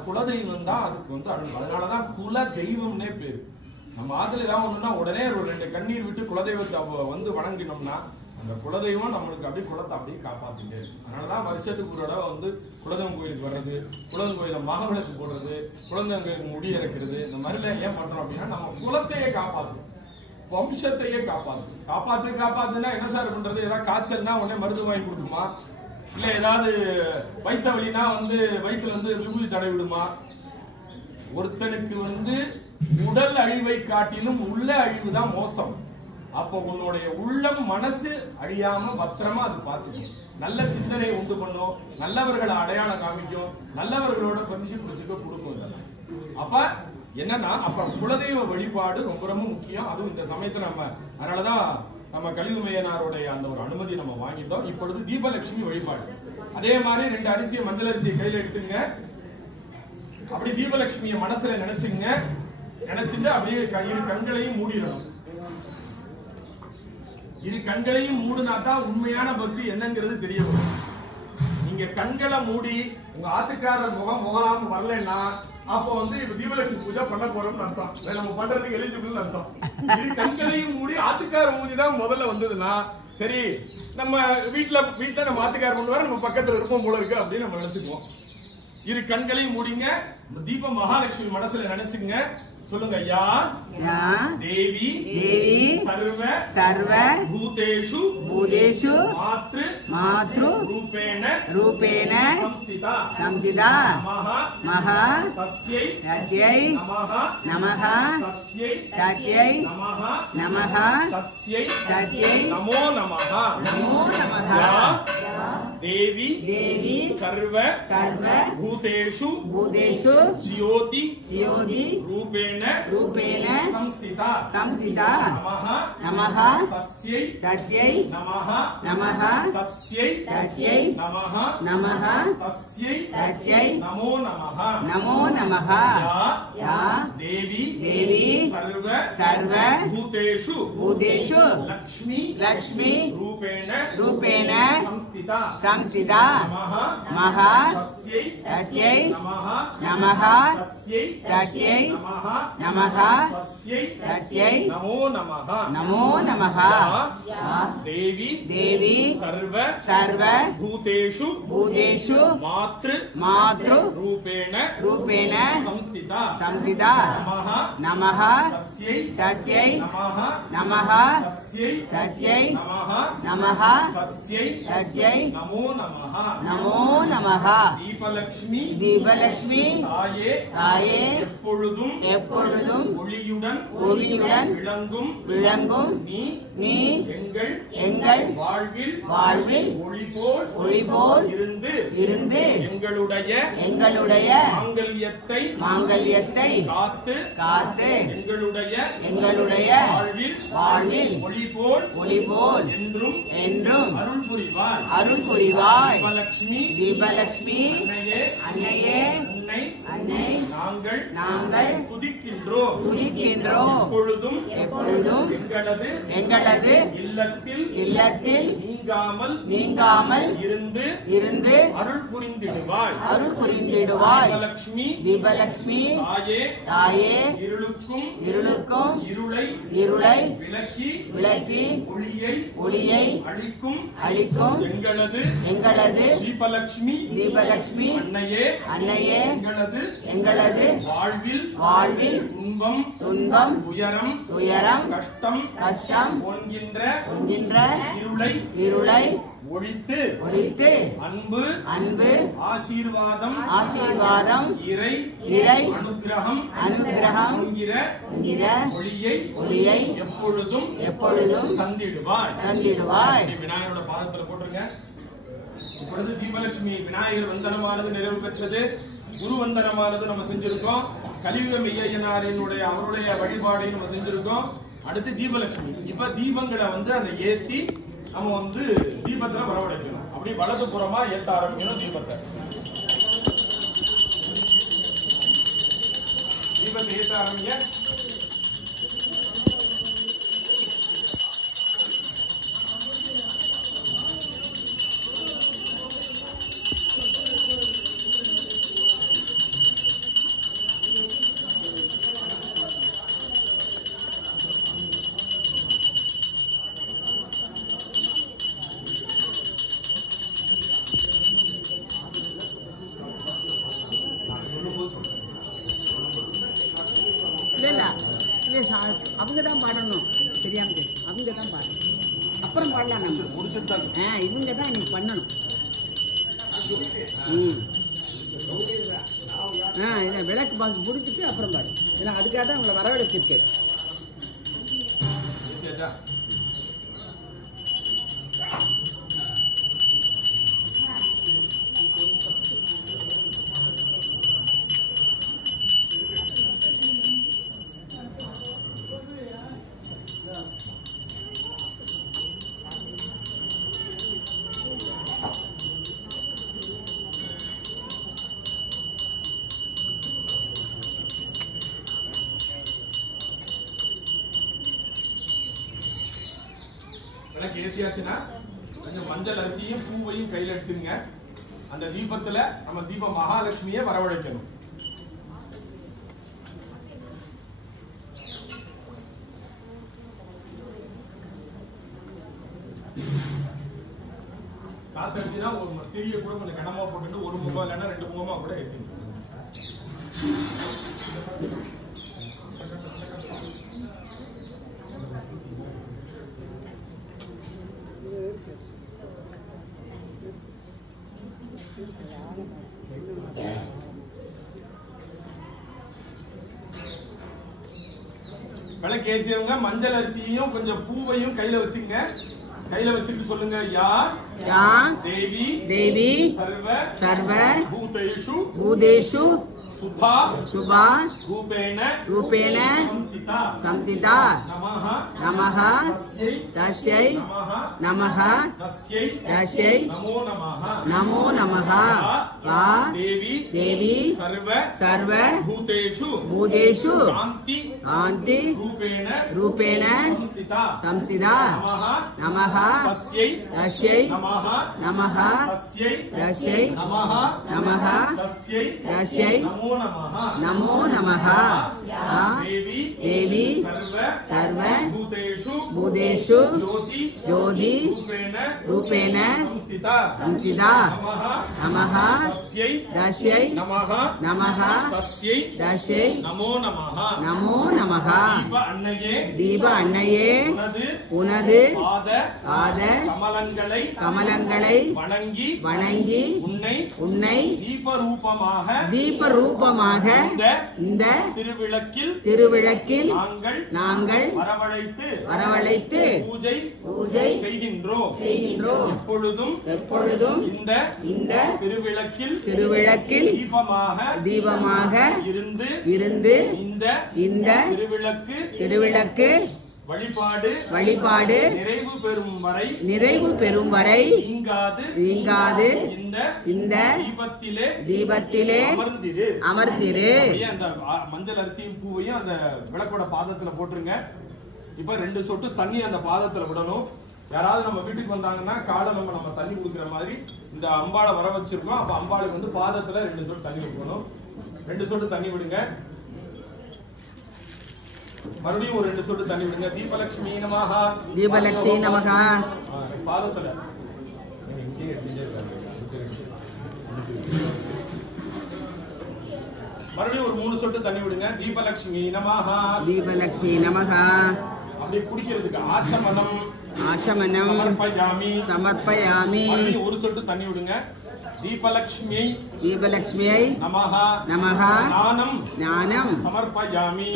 குலதெய்வம் தான் அதுக்கு அதனாலதான் குல தெய்வம்னே பேரு. நம்ம ஆத்துல ஏதாவது ஒண்ணுன்னா உடனே ஒரு 2 கண்ணீர் விட்டு குலதெய்வத்தை வணங்கினோம்னா அந்த குலதெய்வம் நம்மளுக்கு அப்படியே குலத்தை அப்படியே காப்பாத்திட்டே. அதனாலதான் வருஷத்துக்கு ஒரு தடவை குலதெய்வம் கோயிலுக்கு வர்றது, குலதெய்வம் கோயில மகவிளக்கு போடுறது, குலதெய்வம் கோயிலுக்கு முடி இறக்கிறது, இந்த மாதிரிலாம் ஏன் பண்றோம் அப்படின்னா நம்ம குலத்தையே காப்பாற்றும், வம்சத்தையே காப்பாத்துனா என்ன சார் பண்றது? ஏதாவது காய்ச்சல்னா உடனே மருந்து வாங்கி கொடுக்குமா? இல்ல ஏதாவது வயிற்ற வலினா வயிற்றுல விபூதி தடை விடுமா? ஒருத்தனுக்கு உடல் அழிவை காட்டிலும் உள்ள அழிவு தான் மோசம். அப்போ உன்னுடைய உள்ளம் மனசு அழியாம பத்திரமா அது பார்த்துக்கும். நல்ல சிந்தனை உண்டு பண்ணும், நல்லவர்களை அடையாளம் காமிக்கும், நல்லவர்களோட ஃப்ரெண்ட்ஷிப் வச்சுக்க கொடுக்கும். அப்ப என்னன்னா குலதெய்வ வழிபாடு ரொம்ப ரொம்ப முக்கியம். அதுவும் இந்த சமயத்துல அதனாலதான் நம்ம கலியுமையனாருடைய அந்த ஒரு அனுமதி நம்ம வாங்கிட்டோம். இப்பொழுது தீபலட்சுமி வழிபாடு. அதே மாதிரி 2 அரிசியை மஞ்சள் அரிசியை கையில எடுத்துங்க. அப்படி தீபலட்சுமிய மனசுல நினைச்சுங்க. நினைச்சுட்டு அப்படியே 2 கண்களையும் மூடிடணும். 2 கண்களையும் மூடினாதான் உண்மையான பக்தி என்னங்கிறது தெரிய வரும். நீங்க கண்களை மூடி உங்க ஆத்துக்காரர் முகலாம் வரலன்னா அப்போ இப்ப தீபலட்சுமி பூஜை பண்ண போறோம்னு அர்த்தம். நம்ம பண்றதுக்கு எலிஜிபிள் அர்த்தம். 2 கண்களையும் மூடி ஆத்துக்கார மூடி தான் முதல்ல வந்ததுன்னா சரி, நம்ம வீட்டுல நம்ம ஆத்துக்கார பண்ணுவாரு, நம்ம பக்கத்துல இருப்போம் போல இருக்கு அப்படின்னு நம்ம நினைச்சுக்குவோம். 2 கண்களையும் மூடிங்க. தீப மகாலட்சுமி மனசுல நினைச்சுங்க. சொல்லுங்க. யா தேவி சர்வ பூதேஷு மாத்ரு ரூபேண சம்ஸ்திதா மகா தஸ்யை நமஹ தஸ்யை நமோ நமஹ. யா தேவி சர்வ பூதேஷு ஜ்யோதி ரூபேண சம்ஸ்திதா நமஹ தஸ்யை நமஹ தஸ்யை நமஹ தஸ்யை நமோ நமஹ. யா தேவி சர்வ பூதேஷு லக்ஷ்மி ரூபேண சம்ஸ்திதா நமஹ தஸ்யை நமஹ தஸ்யை நமஹ தஸ்யை நமோ நமஹ. தேவி சர்வ பூதேஷு மாத்ரு ரூபேண சம்ஸ்திதா நமஹ தஸ்யை நமஹ தஸ்யை நமஹ தஸ்யை நமோ நமஹ. தீபலட்சுமி தாயே எப்பொழுதும் ஒளியுடன் விளங்கும் நீ எங்கள் வாழ்வில் ஒளிபோல் இருந்து எங்களுடைய மாங்கல்யத்தை காத்து எங்களுடைய வாழ்வில் ஒளிபோல் என்றும் அருள் புரிவாய். தீபலட்சுமி அன்னையே நாங்கள் துதிக்கின்றோம். எப்பொழுதும் எங்களது இல்லத்தில் நீங்காமல் இருந்து அருள் புரிந்திடுவாய். தீபலட்சுமி தாயே இருளுக்கும் இருளை விலக்கி ஒளியை அளிக்கும் எங்களது தீபலட்சுமி அன்னையே எங்களது வாழ்வில் துன்பம் துயரம் கஷ்டம் என்கின்ற இருளை ஒழித்து அன்பு ஆசீர்வாதம் இறை அனுக்கிரகம் என்கிற ஒளியை எப்பொழுதும் தந்திடுவாய். விநாயகரோட பாதத்துல போட்டுருங்க. இப்பொழுது தீபலட்சுமி விநாயகர் வந்தனமானது நிறைவு பெற்றது. குரு வந்தனமானது நம்ம செஞ்சிருக்கோம். கலியுக மெய்யனாரினுடைய அவருடைய வழிபாடை நம்ம செஞ்சிருக்கோம். அடுத்து தீபலட்சுமி. இப்ப தீபங்களை அந்த ஏத்தி நம்ம தீபத்துல வரவழைக்கணும். அப்படி வலது புறமா ஏத்த ஆரம்பிக்கணும் தீபத்தை. ஆரம்பிங்க. அவங்க தான் பாடணும். தெரியாம அவங்க தான் பாடணும். அப்புறம் பாடலாம் நம்ம. இவங்க தான் இன்னைக்கு பண்ணணும். இதை விளக்கு பாக்கு முடிச்சுட்டு அப்புறம் பாடு. ஏன்னா அதுக்காக தான் உங்களை வரவழைச்சிருக்கேன். விளக்கு ஏற்றியாச்சுன்னா கொஞ்சம் மஞ்சள் அரிசியும் பூவையும் கையில் எடுத்துங்க. அந்த தீபத்துல நம்ம தீப மகாலட்சுமியை வரவழைக்கணும். காத்தடிச்சுன்னா ஒரு திரிய கூட கொஞ்சம் கனமா போட்டுட்டு ஒரு முகம் இல்லைன்னா 2 முகமா கூட ஏற்றிங்க. விளக்கு ஏற்றியவங்க மஞ்சள் அரிசியையும் கொஞ்சம் பூவையும் கையில வச்சுங்க. கையில வச்சுட்டு சொல்லுங்க, யா தேவி தேவி சர்வ சர்வ பூதேஷு பூதேஷு சுபா சுபா ரூபேண ரூபேண சம்ஸ்திதா சம்சிதா நமஹ நமஹ தஸ்யை தஸ்யை நமஹ நமஹ தஸ்யை தஸ்யை நமோ நமஹ நமோ நமஹ. யா தேவி தேவி சர்வ சர்வ பூதேஷு பூதேஷு காந்தி காந்தி ரூபேண ரூபேண சம்ஸ்திதா சம்சிதா நமஹ நமஹ தஸ்யை தஸ்யை நமஹ நமஹ தஸ்யை தஸ்யை நமஹ நமஹ தஸ்யை தஸ்யை நமோ நமஹ. நமோ நமஹ. யா தேவி தேவி சர்வ சர்வ பூதேஷு பூதேஷு ஜோதி ஜோதி ரூபேண ரூபேண சம்ஸ்திதா சம்சிதா நமஹ நமஹ தஸ்யை தஸ்யை நமஹ நமஹ தஸ்யை தஸ்யை நமோ நமஹ. நமோ நமஹ. தீப அன்னையே தீப அன்னையே உனது உனது பாத பாத கமலங்களை கமலங்களை வணங்கி வணங்கி உன்னை உன்னை தீபரூபமாக தீப ரூபமாக இந்த திருவிளக்கில் திருவிளக்கில் நாங்கள் நாங்கள் வரவழைத்து பூஜை பூஜை செய்கின்றோம். எப்பொழுதும் எப்பொழுதும் இந்த இந்த திருவிளக்கில் திருவிளக்கில் தீபமாக இருந்து இந்த இந்த திருவிளக்கு வழிபாடு நிறைவு பெறும் வரை நீங்காது இந்த தீபத்திலே அமர்ந்திரு. அந்த மஞ்சள் அரிசியும் பூவையும் அந்த விளக்கோட பாதத்துல போட்டுருங்க. இப்ப 2 சொட்டு தண்ணி அந்த பாதத்துல விடணும். யாராவது நம்ம வீட்டுக்கு வந்தாங்கன்னா காலை நம்ம தண்ணி கொடுக்குற மாதிரி இந்த அம்பாளை வர வச்சிருக்கோம். அப்ப அம்பாளுக்கு வந்து பாதத்துல 2 சொட்டு தண்ணி கொடுக்கணும். 2 சொட்டு தண்ணி விடுங்க. மறுபடியும் ஒரு 2 சொட்டு தண்ணி விடுங்க. தீபலட்சுமி நமஹ. தீபலட்சுமி நமஹ. பாதத்துல மறுபடியும் ஒரு 3 சொட்டு தண்ணி விடுங்க. தீபலட்சுமி நமஹ. தீபலட்சுமி நமஹ. அப்படியே குடிக்கிறதுக்கு ஆச்சமனம் சமர்ப்பயாமி. மறுபடியும் ஒரு சொட்டு தண்ணி விடுங்க. தீபலட்சுமியை நமஹ ஞானம் சமர்ப்பயாமி.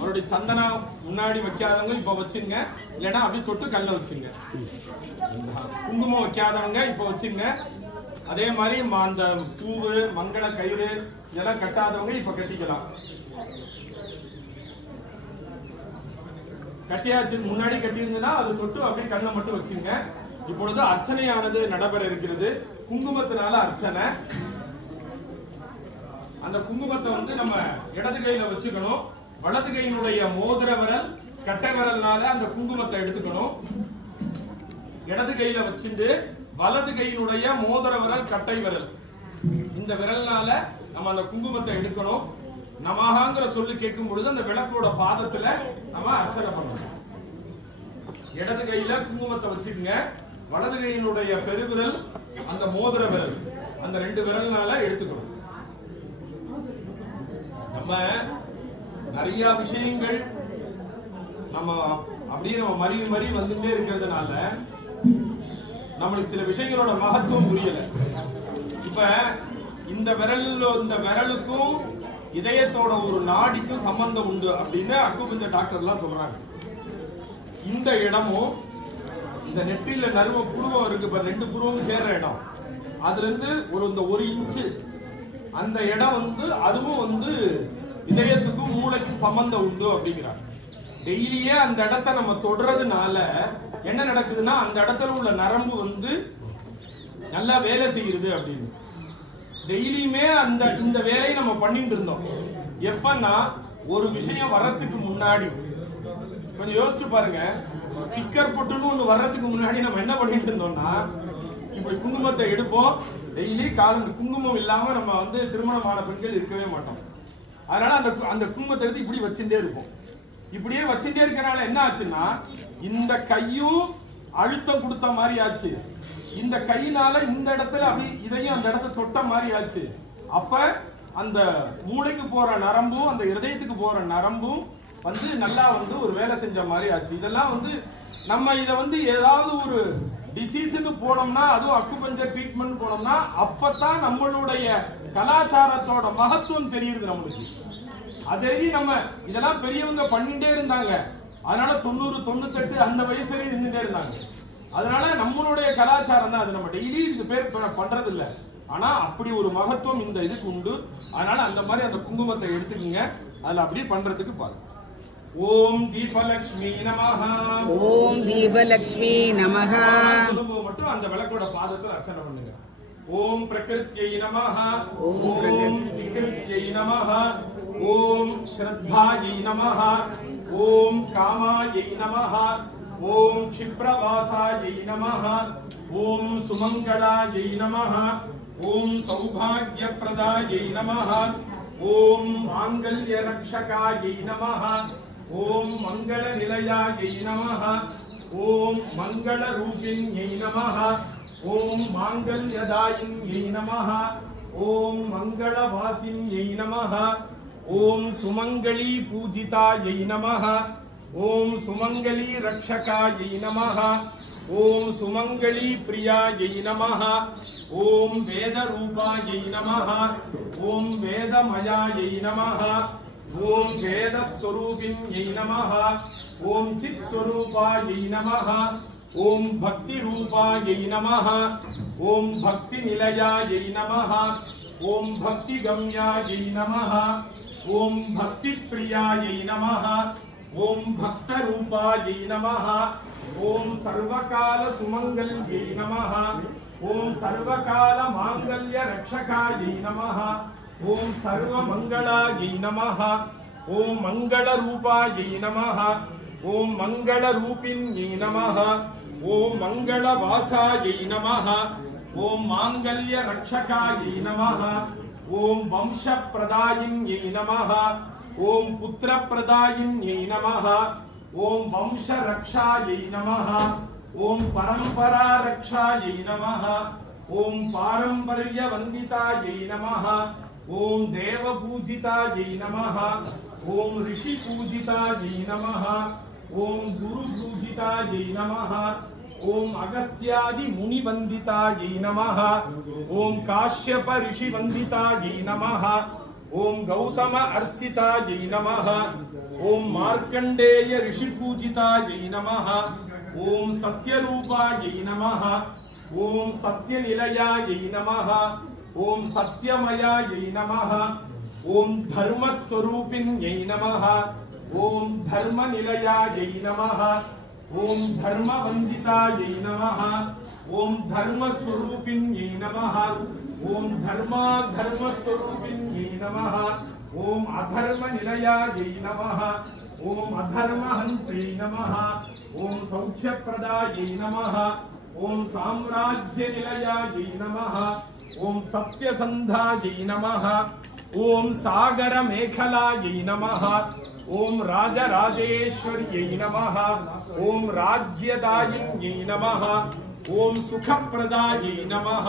அவருடைய சந்தனம் முன்னாடி வைக்காதவங்க இப்ப வச்சுங்க. இல்லைன்னா அப்படியே தொட்டு கல்ல வச்சுங்க. குங்குமம் வைக்காதவங்க இப்ப வச்சுங்க. அதே மாதிரி அந்த பூவு மங்கள கயிறு இதெல்லாம் கட்டாதவங்க இப்ப கட்டிக்கலாம். கட்டியாச்சு முன்னாடி கட்டியிருந்ததுன்னா அது தொட்டு அப்படியே கண்ணை மட்டும் வச்சுங்க. இப்பொழுது அர்ச்சனையானது நடைபெற இருக்கிறது. குங்குமத்தினால அர்ச்சனை. அந்த குங்குமத்தை வந்து நம்ம இடது கையில வச்சுக்கணும். வலது கையினுடைய மோதிர விரல் கட்டை விரல்னால அந்த குங்குமத்தை எடுத்துக்கணும். இடது கையில வச்சுட்டு வலது கையினுடைய மோதிர விரல் கட்டை விரல் இந்த விரல்னால நம்ம அந்த குங்குமத்தை எடுக்கணும். நமஹாங்கிற சொல்லு கேட்கும் பொழுது அந்த விளக்கோட பாதத்துல நம்ம அர்ச்சனை பண்ணணும். இடது கையில குங்குமத்தை வச்சுக்கங்க. வலது கையினுடைய பெருவிரல் அந்த மோதிர விரல் அந்த 2 விரல்னால எடுத்துக்கணும். நம்ம நிறைய விஷயங்கள் நம்ம அப்படியே நம்ம மறி வந்துட்டே இருக்கிறதுனால நம்மளுக்கு சில விஷயங்களோட மகத்துவம் புரியல. இப்ப இந்த விரலுக்கும் இதயத்தோட ஒரு நாடிக்கும் சம்பந்தம் உண்டு அப்படின்னு அக்குபஞ்சர் டாக்டர் எல்லாம் சொல்றாங்க. இந்த இடமும் இந்த நெற்றில நறுவ புருவம் இருக்கு, 2 புருவம் சேர்ற இடம், அதுல இருந்து இந்த 1 இன்ச்சு அந்த இடம் வந்து அதுவும் வந்து இதயத்துக்கும் மூளைக்கும் சம்பந்தம் உண்டு அப்படிங்கிறாங்க. டெய்லியே அந்த இடத்தை நம்ம தொடுறதுனால என்ன நடக்குதுன்னா அந்த இடத்துல உள்ள நரம்பு வந்து நல்லா வேலை செய்யுது அப்படின்னு. டெய்லியுமே இந்த வேலையை நம்ம பண்ணிட்டு இருந்தோம். எப்பன்னா ஒரு விஷயம் வர்றதுக்கு முன்னாடி கொஞ்சம் யோசிச்சு பாருங்க. ஸ்டிக்கர் பொட்டுன்னு ஒண்ணு வர்றதுக்கு முன்னாடி நம்ம என்ன பண்ணிட்டு இருந்தோம்னா இப்படி குங்குமத்தை எடுப்போம். டெய்லி காலம் குங்குமம் இல்லாம நம்ம வந்து திருமணமான பெண்கள் இருக்கவே மாட்டோம். அதனால அந்த குங்குமத்தை எடுத்து இப்படி வச்சுட்டே இருப்போம். இப்படியே வச்சுட்டே இருக்கனால என்ன ஆச்சுன்னா இந்த கையும் அழுத்தம் கொடுத்த மாதிரி ஆச்சு. இந்த கையினால இந்த இடத்துல அப்படி இதையும் அந்த இடத்த தொட்ட மாதிரி ஆச்சு. அப்ப அந்த மூளைக்கு போற நரம்பும் அந்த இருதயத்துக்கு போற நரம்பும் வந்து நல்லா வந்து ஒரு வேலை செஞ்ச மாதிரி ஆச்சு. இதெல்லாம் வந்து நம்ம இதை வந்து ஏதாவது ஒரு டிசீஸ்னு போனோம்னா அதுவும் அக்குபஞ்சர் ட்ரீட்மெண்ட் போனோம்னா அப்பதான் நம்மளுடைய கலாச்சாரத்தோட மகத்துவம் தெரியுது நம்மளுக்கு. அதே நம்ம இதெல்லாம் பெரியவங்க பண்ணிட்டே இருந்தாங்க. அதனால 90, 98 அந்த வயசுல இருந்துட்டே இருந்தாங்க. அதனால நம்மளுடைய கலாச்சாரம் தான் அது. நம்ம டெய்லி இதுக்கு பேர் பண்றது இல்ல. ஆனா அப்படி ஒரு மகத்துவம் இந்த இதுக்கு உண்டு. அதனால அந்த மாதிரி அந்த குங்குமத்தை எடுத்துக்கங்க. அதுல அப்படி பண்றதுக்கு பாருங்க. ஓம் தீபலக்ஷ்மி நமஹ. ஓம் தீபலக்ஷ்மி நமஹ. சொல்லும்போது மட்டும் அந்த விளக்கோட பாதத்துல அர்ச்சனை பண்ணுங்க. ஓம் பிரகிருத்யை நமஹ. ஓம் விகிருத்யை நமஹ. ஓம் ஸ்ரத்தாயை நமஹ. ஓம் காமாயை நமஹ. ஓம் க்ஷிப்ரவாசாயை நமஹ. ஓம் சுமங்களாயை நமஹ. ஓம் சௌபாக்யப்ரதாயை நமஹ. ஓம் மாங்கல்ய ரக்ஷகாயை நமஹ. ஓம் மங்கள நிலையாயை நமஹ. ஓம் மங்கள ரூபிண்யை நமஹ. ஓம் மாங்கல்யதாயின்யை நமஹ. ஓம் மங்கள வாசின்யை நமஹ. ஓம் சுமங்களி பூஜிதாயை நமஹ. ஓம் சுமங்களி ரக்ஷகாயை நமஹ. ஓம் சுமங்களி பிரியாயை நமஹ. ஓம் வேத ரூபாயை நமஹ. ஓம் வேதமயாயை நமஹ. ஓம் வேத ஸ்வரூபிண்யை நமஹ. ஓம் சித் ஸ்வரூபாயை நமஹ. ஓம் பக்தி ரூபாயை நமஹ. ஓம் பக்தி நிலையாயை நமஹ. ஓம் பக்தி கம்யாயை நமஹ. ஓம் பக்தி பிரியாயை நமஹ. ஓம் பக்த ரூபாயை நமஹ. ஓம் சர்வகால சுமங்கல்யை நமஹ. ஓம் சர்வகால மாங்கல்ய ரக்ஷகாயை நமஹ. ஓம் சர்வ மங்களாயை நமஹ. ஓம் மங்கள ரூபாயை நமஹ. ஓம் மங்கள ரூபிண்யை நமஹ. ஓம் மங்கள வாசாயை நமஹ. ஓம் மாங்கல்ய ரக்ஷகாயை நமஹ. ஓம் வம்ச பிரதாயின்யை நமஹ. ஓம் புத்திர பிரதாயின்யை நமஹ. ஓம் வம்ச ரக்ஷாயை நமஹ. ஓம் பரம்பரா ரக்ஷாயை நமஹ. ஓம் பாரம்பரிய வந்திதாயை நமஹ. ஓம் தேவ பூஜிதாயை நமஹ. ஓம் ரிஷி பூஜிதாயை நமஹ. ஓம் குரு பூஜிதாயை நமஹ. ஓம் அகஸ்தியாதி முனி வந்திதாயை நமஹ. ஓம் காஷ்யப ரிஷி வந்திதாயை நமஹ. ஓம் கௌதம அர்ச்சிதாயை நமஹ. ஓம் மார்க்கண்டேய ரிஷி பூஜிதாயை நமஹ. ஓம் சத்யரூபாயை நமஹ. ஓம் சத்யநிலையாயை நமஹ. ஓம் சத்யமயாயை நமஹ. ஓம் தர்மஸ்வரூபிண்யை நமஹ. ஓம் தர்மநிலையாயை நமஹ. ஓம் தர்மவந்திதாயை நமஹ. ஓம் தர்மஸ்வரூபிண்யே நமஹ ஓம் தர்மஸ்வரூபிண்யே நமஹ ஓம் அதர்ம நிலையாயை நமஹ ஓம் அதர்மஹந்தை நமஹ ஓம் சௌக்ஷ்யப்ரதாயை நமஹ ஓம் சாம்ராஜ்ய நிலையாயை நமஹ ஓம் சத்யசந்தாயை நமஹ ஓம் சாகர மேகலாயை நமஹ ஓம் ராஜராஜேஸ்வரியை நமஹ ஓம் ராஜ்யதாயின்யை நமஹ ஓம் சுகப்பிரதாயை நமஹ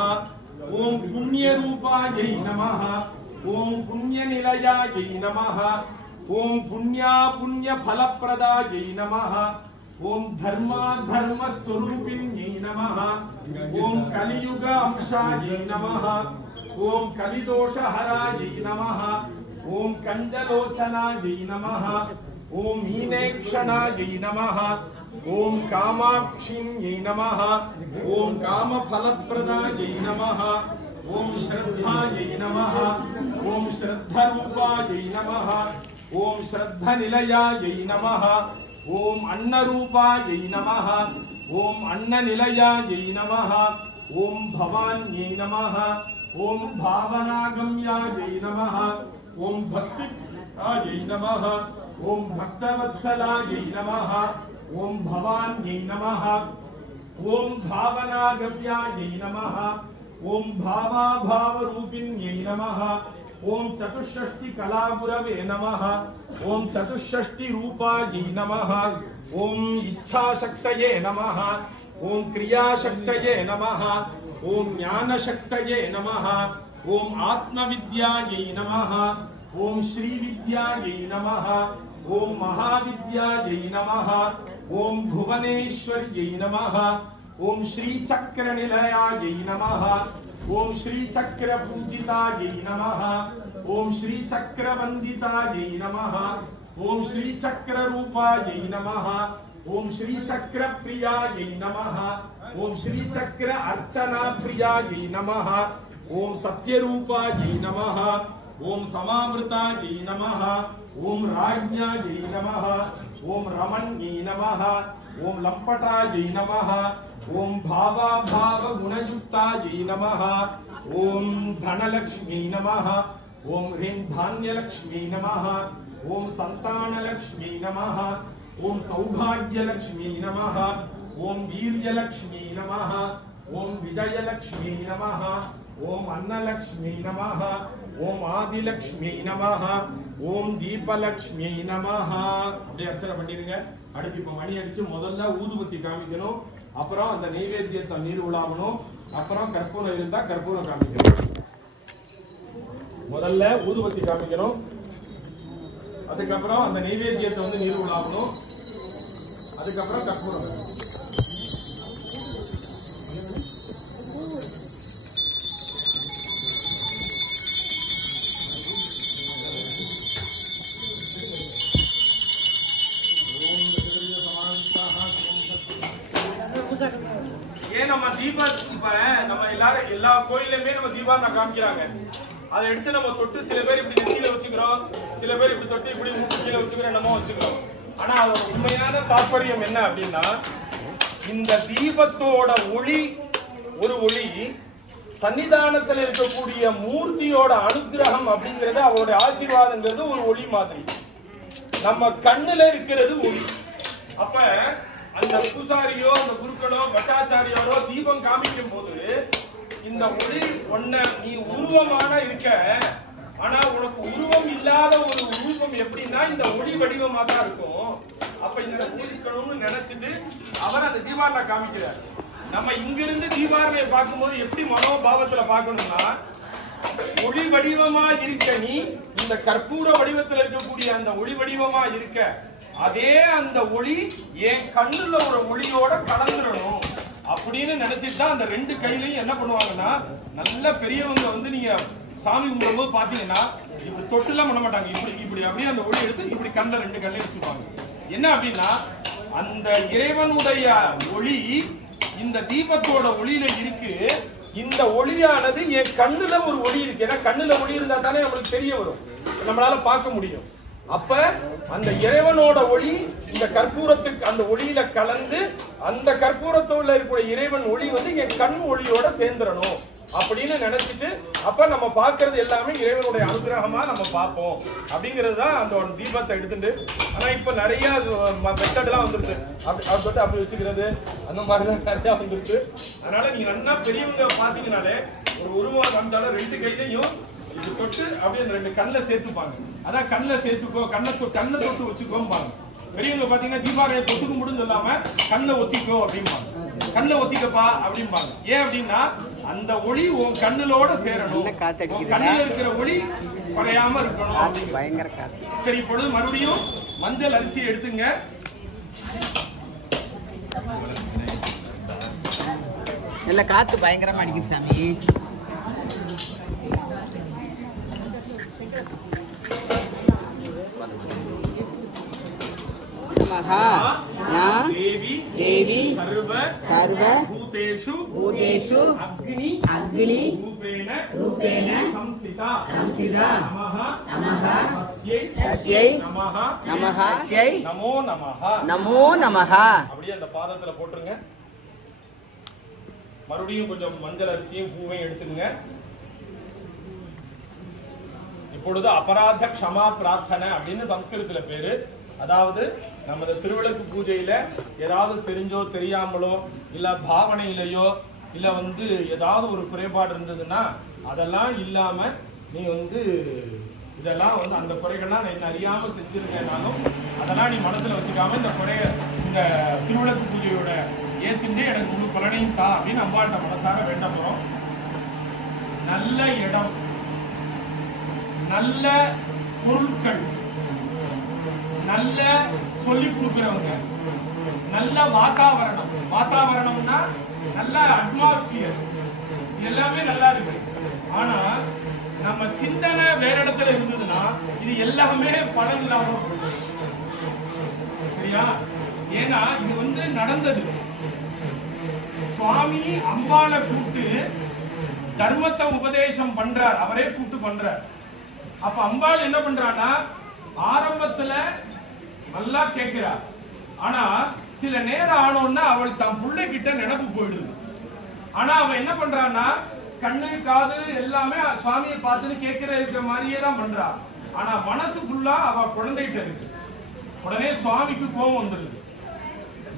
ஓம் புண்ணியரூபாயை நமஹ ஓம் புண்ணியநிலையாயை நமஹ ஓம் புண்ணிய பலப்பிரதாயை நமஹ ஓம் தர்மஸ்வரூபிண்யை நமஹ ஓம் கலியுக அம்சாயை நமஹ ஓம் கலிதோஷஹராயை நமஹ ஓம் கஞ்சலோச்சனாயை நமஹ ஓம் மீனேக்ஷணாயை நமஹ ஓம் காமாட்சியை நமஹ ஓம் காமபலப்பிரதாயை நமஹ ஓம் ஸ்ரத்தாயை நமஹ ஓம் ஸ்ரத்தரூபாயை நமஹ ஓம் ஸ்ரத்தநிலையாயை நமஹ ஓம் அன்னரூபாயை நமஹ ஓம் அன்னநிலையாயை நமஹ ஓம் பவான்யை நமஹ ஓம் பாவனாகம்யாயை நமஹ ஓம் பக்தியை நமஹ ஓம் பக்தவத்சலாயை நமஹ ஓம் பவான்யை நமஹ ஓம் பாவனாகம்யாயை நமஹ ஓம் பாவாபாவரூபிண்யை நமஹ ஓம் சதுஷ்ஷஷ்டி கலாகுரவே நமஹ ஓம் சதுஷ்ஷஷ்டி ரூபாயை நமஹ ஓம் இச்சாசக்தயே நமஹ ஓம் கிரியாசக்தயே நமஹ ஓம் ஞானசக்தயே நமஹ ஓம் ஆத்மவித்யாயை நமஹ ஓம் ஸ்ரீவித்யாயை நமஹ ஓம் மகாவித்யாயை நமஹ ஓம் புவனேஸ்வர்யை நமஹ ஓம் ஸ்ரீசக்கரநிலையாயை நமஹ ஓம் ஸ்ரீசக்கரபூஜிதாயை நமஹ ஓம் ஸ்ரீசக்கரவந்திதாயை நமஹ ஓம் ஸ்ரீசக்கரரூபாயை நமஹ ஓம் ஸ்ரீசக்கரப்ரியாயை நமஹ ஓம் ஸ்ரீசக்கர அர்ச்சனாப்ரியாயை நமஹ ஓம் சத்யரூபாயை நமஹ ஓம் சமாமிருதாயை நமஹ ஓம் ராஜ்ஞாயை நமஹ ஓம் ரமண்யை நமஹ ஓம் லம்பட்டாயை நமஹ ஓம் பாவாபாவ குணயுக்தாயை நமஹ ஓம் தனலக்ஷ்மியை நமஹ ஓம் ஹ்ரீம் தான்யலக்ஷ்மியை நமஹ ஓம் சந்தானலக்ஷ்மியை நமஹ ஓம் சௌபாக்யலக்ஷ்மியை நமஹ ஓம் வீர்யலக்ஷ்மியை நமஹ ஓம் விஜயலக்ஷ்மியை நமஹ ஓம் அன்னலக்ஷ்மியை நமஹ ஓம் ஆதிலக்ஷ்மியை நமஹ ஓம் தீபலக்ஷ்மியை நமஹ. அப்படியே அர்ச்சனை பண்ணிடுங்க. அடுத்து இப்ப மணி அடிச்சு முதல்ல ஊதுபத்தி காமிக்கணும், அப்புறம் அந்த நைவேத்தியத்தை நீர் உலாவணும், அப்புறம் கற்பூரம் இருந்தா கற்பூரம் காமிக்கணும். முதல்ல ஊதுபத்தி காமிக்கணும், அதுக்கப்புறம் அந்த நைவேத்தியத்தை நீர் உலாவணும், அதுக்கப்புறம் கற்பூரம். நம்ம தீபம் இப்ப நம்ம எல்லா கோயிலுமே நம்ம தீபாவளி காமிக்கிறாங்க. அதை எடுத்து நம்ம தொட்டு சில பேர் இப்படி நெத்தியில வச்சுக்கிறோம், சில பேர் இப்படி தொட்டு இப்படி கீழே வச்சுக்கிறோம், நம்ம வச்சுக்கிறோம். ஆனா அதோட உண்மையான தாற்பயம் என்ன அப்படின்னா, இந்த தீபத்தோட ஒளி ஒரு ஒளி சன்னிதானத்தில் இருக்கக்கூடிய மூர்த்தியோட அனுகிரகம் அப்படிங்கிறது, அவருடைய ஆசீர்வாதங்கிறது ஒரு ஒளி மாதிரி. நம்ம கண்ணுல இருக்கிறது ஒளி. அப்ப அந்த பூசாரியோ அந்த குருக்களோ பட்டாச்சாரியாரோ தீபம் காமிக்கும் போது இந்த ஒளி ஒன்ன நீ உருவமான இருக்க, ஆனா உனக்கு உருவம் இல்லாத ஒரு உருவம் எப்படின்னா இந்த ஒளி வடிவமா தான் இருக்கும். அப்ப இந்த இருக்கணும்னு நினைச்சிட்டு அவர் அந்த தீபாவளி காமிக்கிறார். நம்ம இங்கிருந்து தீபாவளியை பார்க்கும்போது எப்படி மனோபாவத்துல பார்க்கணும்னா, ஒளி வடிவமா இருக்க நீ இந்த கற்பூர வடிவத்தில் இருக்கக்கூடிய அந்த ஒளி வடிவமா இருக்க, அதே அந்த ஒளி என் கண்ணுல ஒரு ஒளியோட கலந்துடணும் அப்படின்னு நினைச்சிட்டு அந்த ரெண்டு கையிலையும் என்ன பண்ணுவாங்கன்னா, நல்ல பெரியவங்க நீங்க சாமி கும்பிடும்போது பாத்தீங்கன்னா இப்படி தொட்டுலாம் பண்ண மாட்டாங்க, இப்படி இப்படி அப்படியே அந்த ஒளி எடுத்து இப்படி கண்ணில் ரெண்டு கண்ணையும் வச்சுப்பாங்க. என்ன அப்படின்னா, அந்த இறைவனுடைய ஒளி இந்த தீபத்தோட ஒளியில இருக்கு. இந்த ஒளியானது என் கண்ணுல ஒரு ஒளி இருக்கு. ஏன்னா கண்ணுல ஒளி இருந்தா தானே நம்மளுக்கு தெரிய வரும், நம்மளால பார்க்க முடியும். அப்ப அந்த இறைவனோட ஒளி இந்த கற்பூரத்துக்கு அந்த ஒளியில கலந்து அந்த கற்பூரத்தோட இருக்கிற இறைவன் ஒளி வந்து என் கண் ஒளியோட சேர்ந்துடணும் அப்படின்னு நினைச்சிட்டு அப்ப நம்ம பார்க்கறது எல்லாமே இறைவனுடைய அனுகிரகமா நம்ம பார்ப்போம் அப்படிங்கிறது தான் அந்த ஒரு தீபத்தை எடுத்துட்டு. ஆனா இப்ப நிறைய மெத்தட் எல்லாம் வந்துருச்சு. அப்படி வச்சுக்கிறது அந்த மாதிரிலாம் நிறைய வந்துருச்சு. அதனால நீங்க நல்லா பெரியவங்க பாத்தீங்கன்னாலே ஒரு உருவம் காமிச்சாலும் 2 கையிலையும் இது தொட்டு அப்படியே அந்த 2 கண்ணில் சேர்த்துப்பாங்க. அதான் கண்ணில் சேர்த்துக்கோ, கண்ணை தொட்டு வச்சுக்கோம்பாங்க. பெரியவங்க பாத்தீங்கன்னா தீபாவளியை தொட்டுக்க முடியும் சொல்லாம கண்ணை ஒத்திக்கோ அப்படிம்பாங்க. கண்ணை ஒத்திக்கப்பா அப்படிம்பாங்க. ஏன் அப்படின்னா அந்த ஒளி உன் கண்ணுலோட சேரணும், கண்ணில் இருக்கிற ஒளி குறையாம இருக்கணும். பயங்கர காத்து. சரி, இப்பொழுது மறுபடியும் மஞ்சள் அரிசி எடுத்துங்க. நல்ல காத்து பயங்கரமா அடிக்குது சாமி. देवी सर्व भूतेषु अग्नि रूपेण संस्थिता नमः तस्यै नमो नमः. அப்படியே அந்த பாதத்துல போட்டுருங்க. மறுபடியும் கொஞ்சம் மஞ்சள் அரிசியும் பூவையும் எடுத்துங்க. இப்பொழுது அபராத க்ஷமா பிரார்த்தனை அப்படின்னு சம்ஸ்கிருதத்துல பேரு. அதாவது நமது திருவிளக்கு பூஜையில ஏதாவது தெரிஞ்சோ தெரியாமலோ இல்ல பாவனையிலையோ இல்ல வந்து ஏதாவது ஒரு குறைபாடு இருந்ததுன்னா அதெல்லாம் இல்லாம நீ வந்து இதெல்லாம் வந்து அந்த குறைகள்லாம் என்ன அறியாம செஞ்சிருக்கேனாலும் அதெல்லாம் நீ மனசுல வச்சுக்காம இந்த திருவிளக்கு பூஜையோட ஏத்துட்டு எனக்கு முழு பலனையும் தா அப்படின்னு அம்பாட்ட மனசார வேண்ட போறோம். நல்ல இடம், நல்ல பொருட்கள், நல்ல சொல்லி கொடுக்கிறவங்க, நல்ல வாத்தாவரணம்னா நல்ல அட்மாஸ்பியர், எல்லாமே நல்லா இருக்கு. ஆனா நம்ம சிந்தனை வேற இடத்துல இருந்ததுன்னா இது எல்லாமே பலன் இல்லாம சரியா? ஏன்னா இது வந்து நடந்தது. சுவாமி அம்பாளை கூப்பிட்டு தர்மத்தை உபதேசம் பண்றார், அவரே கூப்பிட்டு பண்றார். அப்ப அம்பாள் என்ன பண்றான்னா ஆரம்பத்துல நல்லா கேட்கிறார். ஆனா சில நேரம் ஆனோன்னா அவள் தன் பிள்ளை கிட்ட நினைப்பு போயிடுது. ஆனா அவன் என்ன பண்றான்னா கண்ணு காது எல்லாமே சுவாமியை பார்த்துட்டு இருக்கிற மாதிரியே தான் பண்றா. ஆனா மனசு ஃபுல்லா அவ குழந்தைகிட்ட இருக்கு. உடனே சுவாமிக்கு கோபம் வந்துடுது.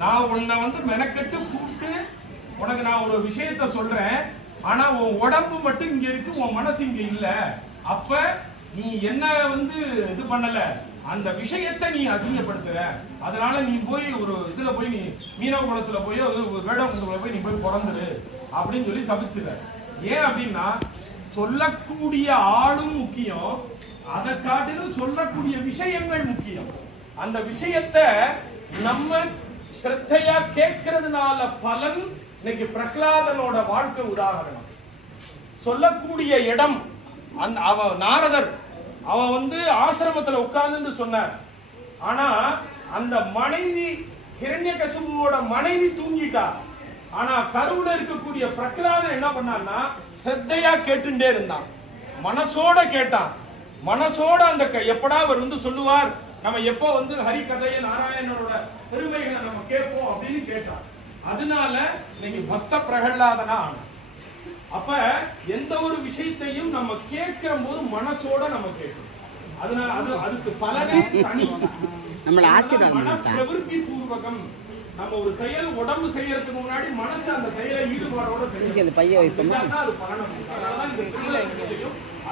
நான் உன்னை வந்து மெனக்கெட்டு கூப்பிட்டு உனக்கு நான் ஒரு விஷயத்த சொல்றேன், ஆனா உன் உடம்பு மட்டும் இங்க இருக்கு, உன் மனசு இங்க இல்ல. அப்ப நீ என்ன வந்து இது பண்ணல, அந்த விஷயத்தை நீ அசிங்கப்படுத்துற. அதனால நீ போய் ஒரு இதுல போய் நீ மீனவ குளத்துல போய் ஒரு வேடங்குளத்துல போய் நீ போய் பிறந்துரு அப்படின்னு சொல்லி சபிச்சுற. ஏன் அப்படின்னா சொல்லக்கூடிய ஆளும் முக்கியம், அதை காட்டிலும் சொல்லக்கூடிய விஷயங்கள் முக்கியம். அந்த விஷயத்தை நம்ம ஸ்ரத்தையா கேட்கறதுனால பலன். இன்னைக்கு பிரகலாதனோட வாழ்க்கை உதாரணம். சொல்லக்கூடிய இடம் அவன் நாரதர் அவன் வந்து ஆசிரமத்துல உட்கார்ந்து சொன்னார். ஆனா அந்த மனைவி ஹிரண்யகசிபுவோட மனைவி தூங்கிட்டா. ஆனா கருவுல இருக்கக்கூடிய பிரகலாதன் என்ன பண்ணான்னா ஸ்ரத்தையா கேட்டுட்டே இருந்தான், மனசோட கேட்டான். மனசோட அந்த எப்படா அவர் வந்து சொல்லுவார், நம்ம எப்போ வந்து ஹரி கதையை நாராயணனோட பெருமைகளை நம்ம கேட்போம் அப்படின்னு கேட்டான். அதனால இன்னைக்கு பக்த பிரகலாதனா ஆன. அப்ப எந்த ஒரு விஷயத்தையும் நம்ம கேட்கிற போது மனசோட நம்ம கேட்கணும். அதனால அதுக்கு பலனே தனி. பிரவிற்த்தி பூர்வகம். நம்ம ஒரு செயல் உடம்பு செய்யறதுக்கு முன்னாடி மனசு அந்த செயலை ஈடுபாடோட செய்யணும். அது பலனும்.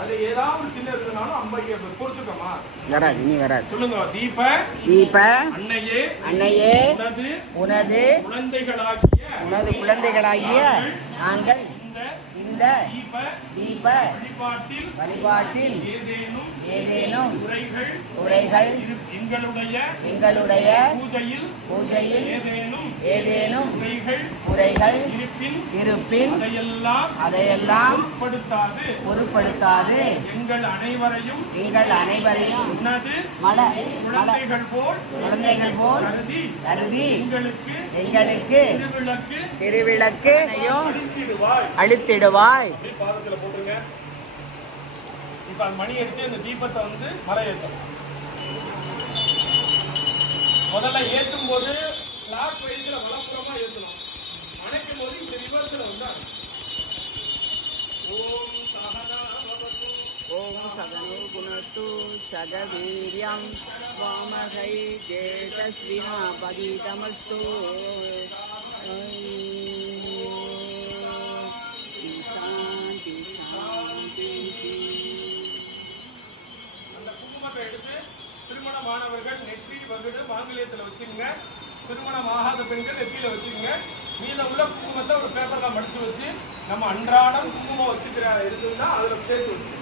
அது ஏதாவது சின்ன இருந்தாலும் அம்பைய பொறுத்துக்கமா சொல்லுங்க. தீப அன்னையே உனது குழந்தைகளாகிய நாங்கள் இந்த தீப வழிபாட்டில் ஏதேனும் குறைகள் எங்களுடைய பூஜையில் ஏதேனும் குறைகள் இருப்பின் அதையெல்லாம் பொருட்படுத்தாது எங்கள் அனைவரையும் குழந்தைகள் போல் கருதி எங்களுக்கு திருவிளக்கு அளித்திடுவாய். பாதத்துல போட்டுருங்க. இப்ப மணி அடிச்சு அந்த தீபத்தை வந்து மலை ஏற்றணும். முதல்ல ஏற்றும் போது கிளாக் வைஸ்ல வலப்புறமா ஏற்றணும். அணைக்கும் போது இந்த ரிவர்ஸ்ல வந்தாங்க. ஓம் சகனாவவது ஓம் சகனோ குணத்து சகவீரியம் வாமகை ஜேதஸ்வினா பகிதமஸ்து. அந்த குங்குமத்தை எடுத்து திருமணமானவர்கள் நெற்றி வகுடு மாங்கல்யத்துல வச்சுக்கோங்க. திருமணம் ஆகாத பெண்கள் நெற்றியில வச்சுக்கோங்க. மீதம் உள்ள குங்குமத்தை ஒரு பேப்பர்ல மடிச்சு வச்சு நம்ம அன்றாடம் குங்குமம் வச்சுக்கிற இருக்குன்னா அதுல சேர்த்து வச்சுக்கோங்க.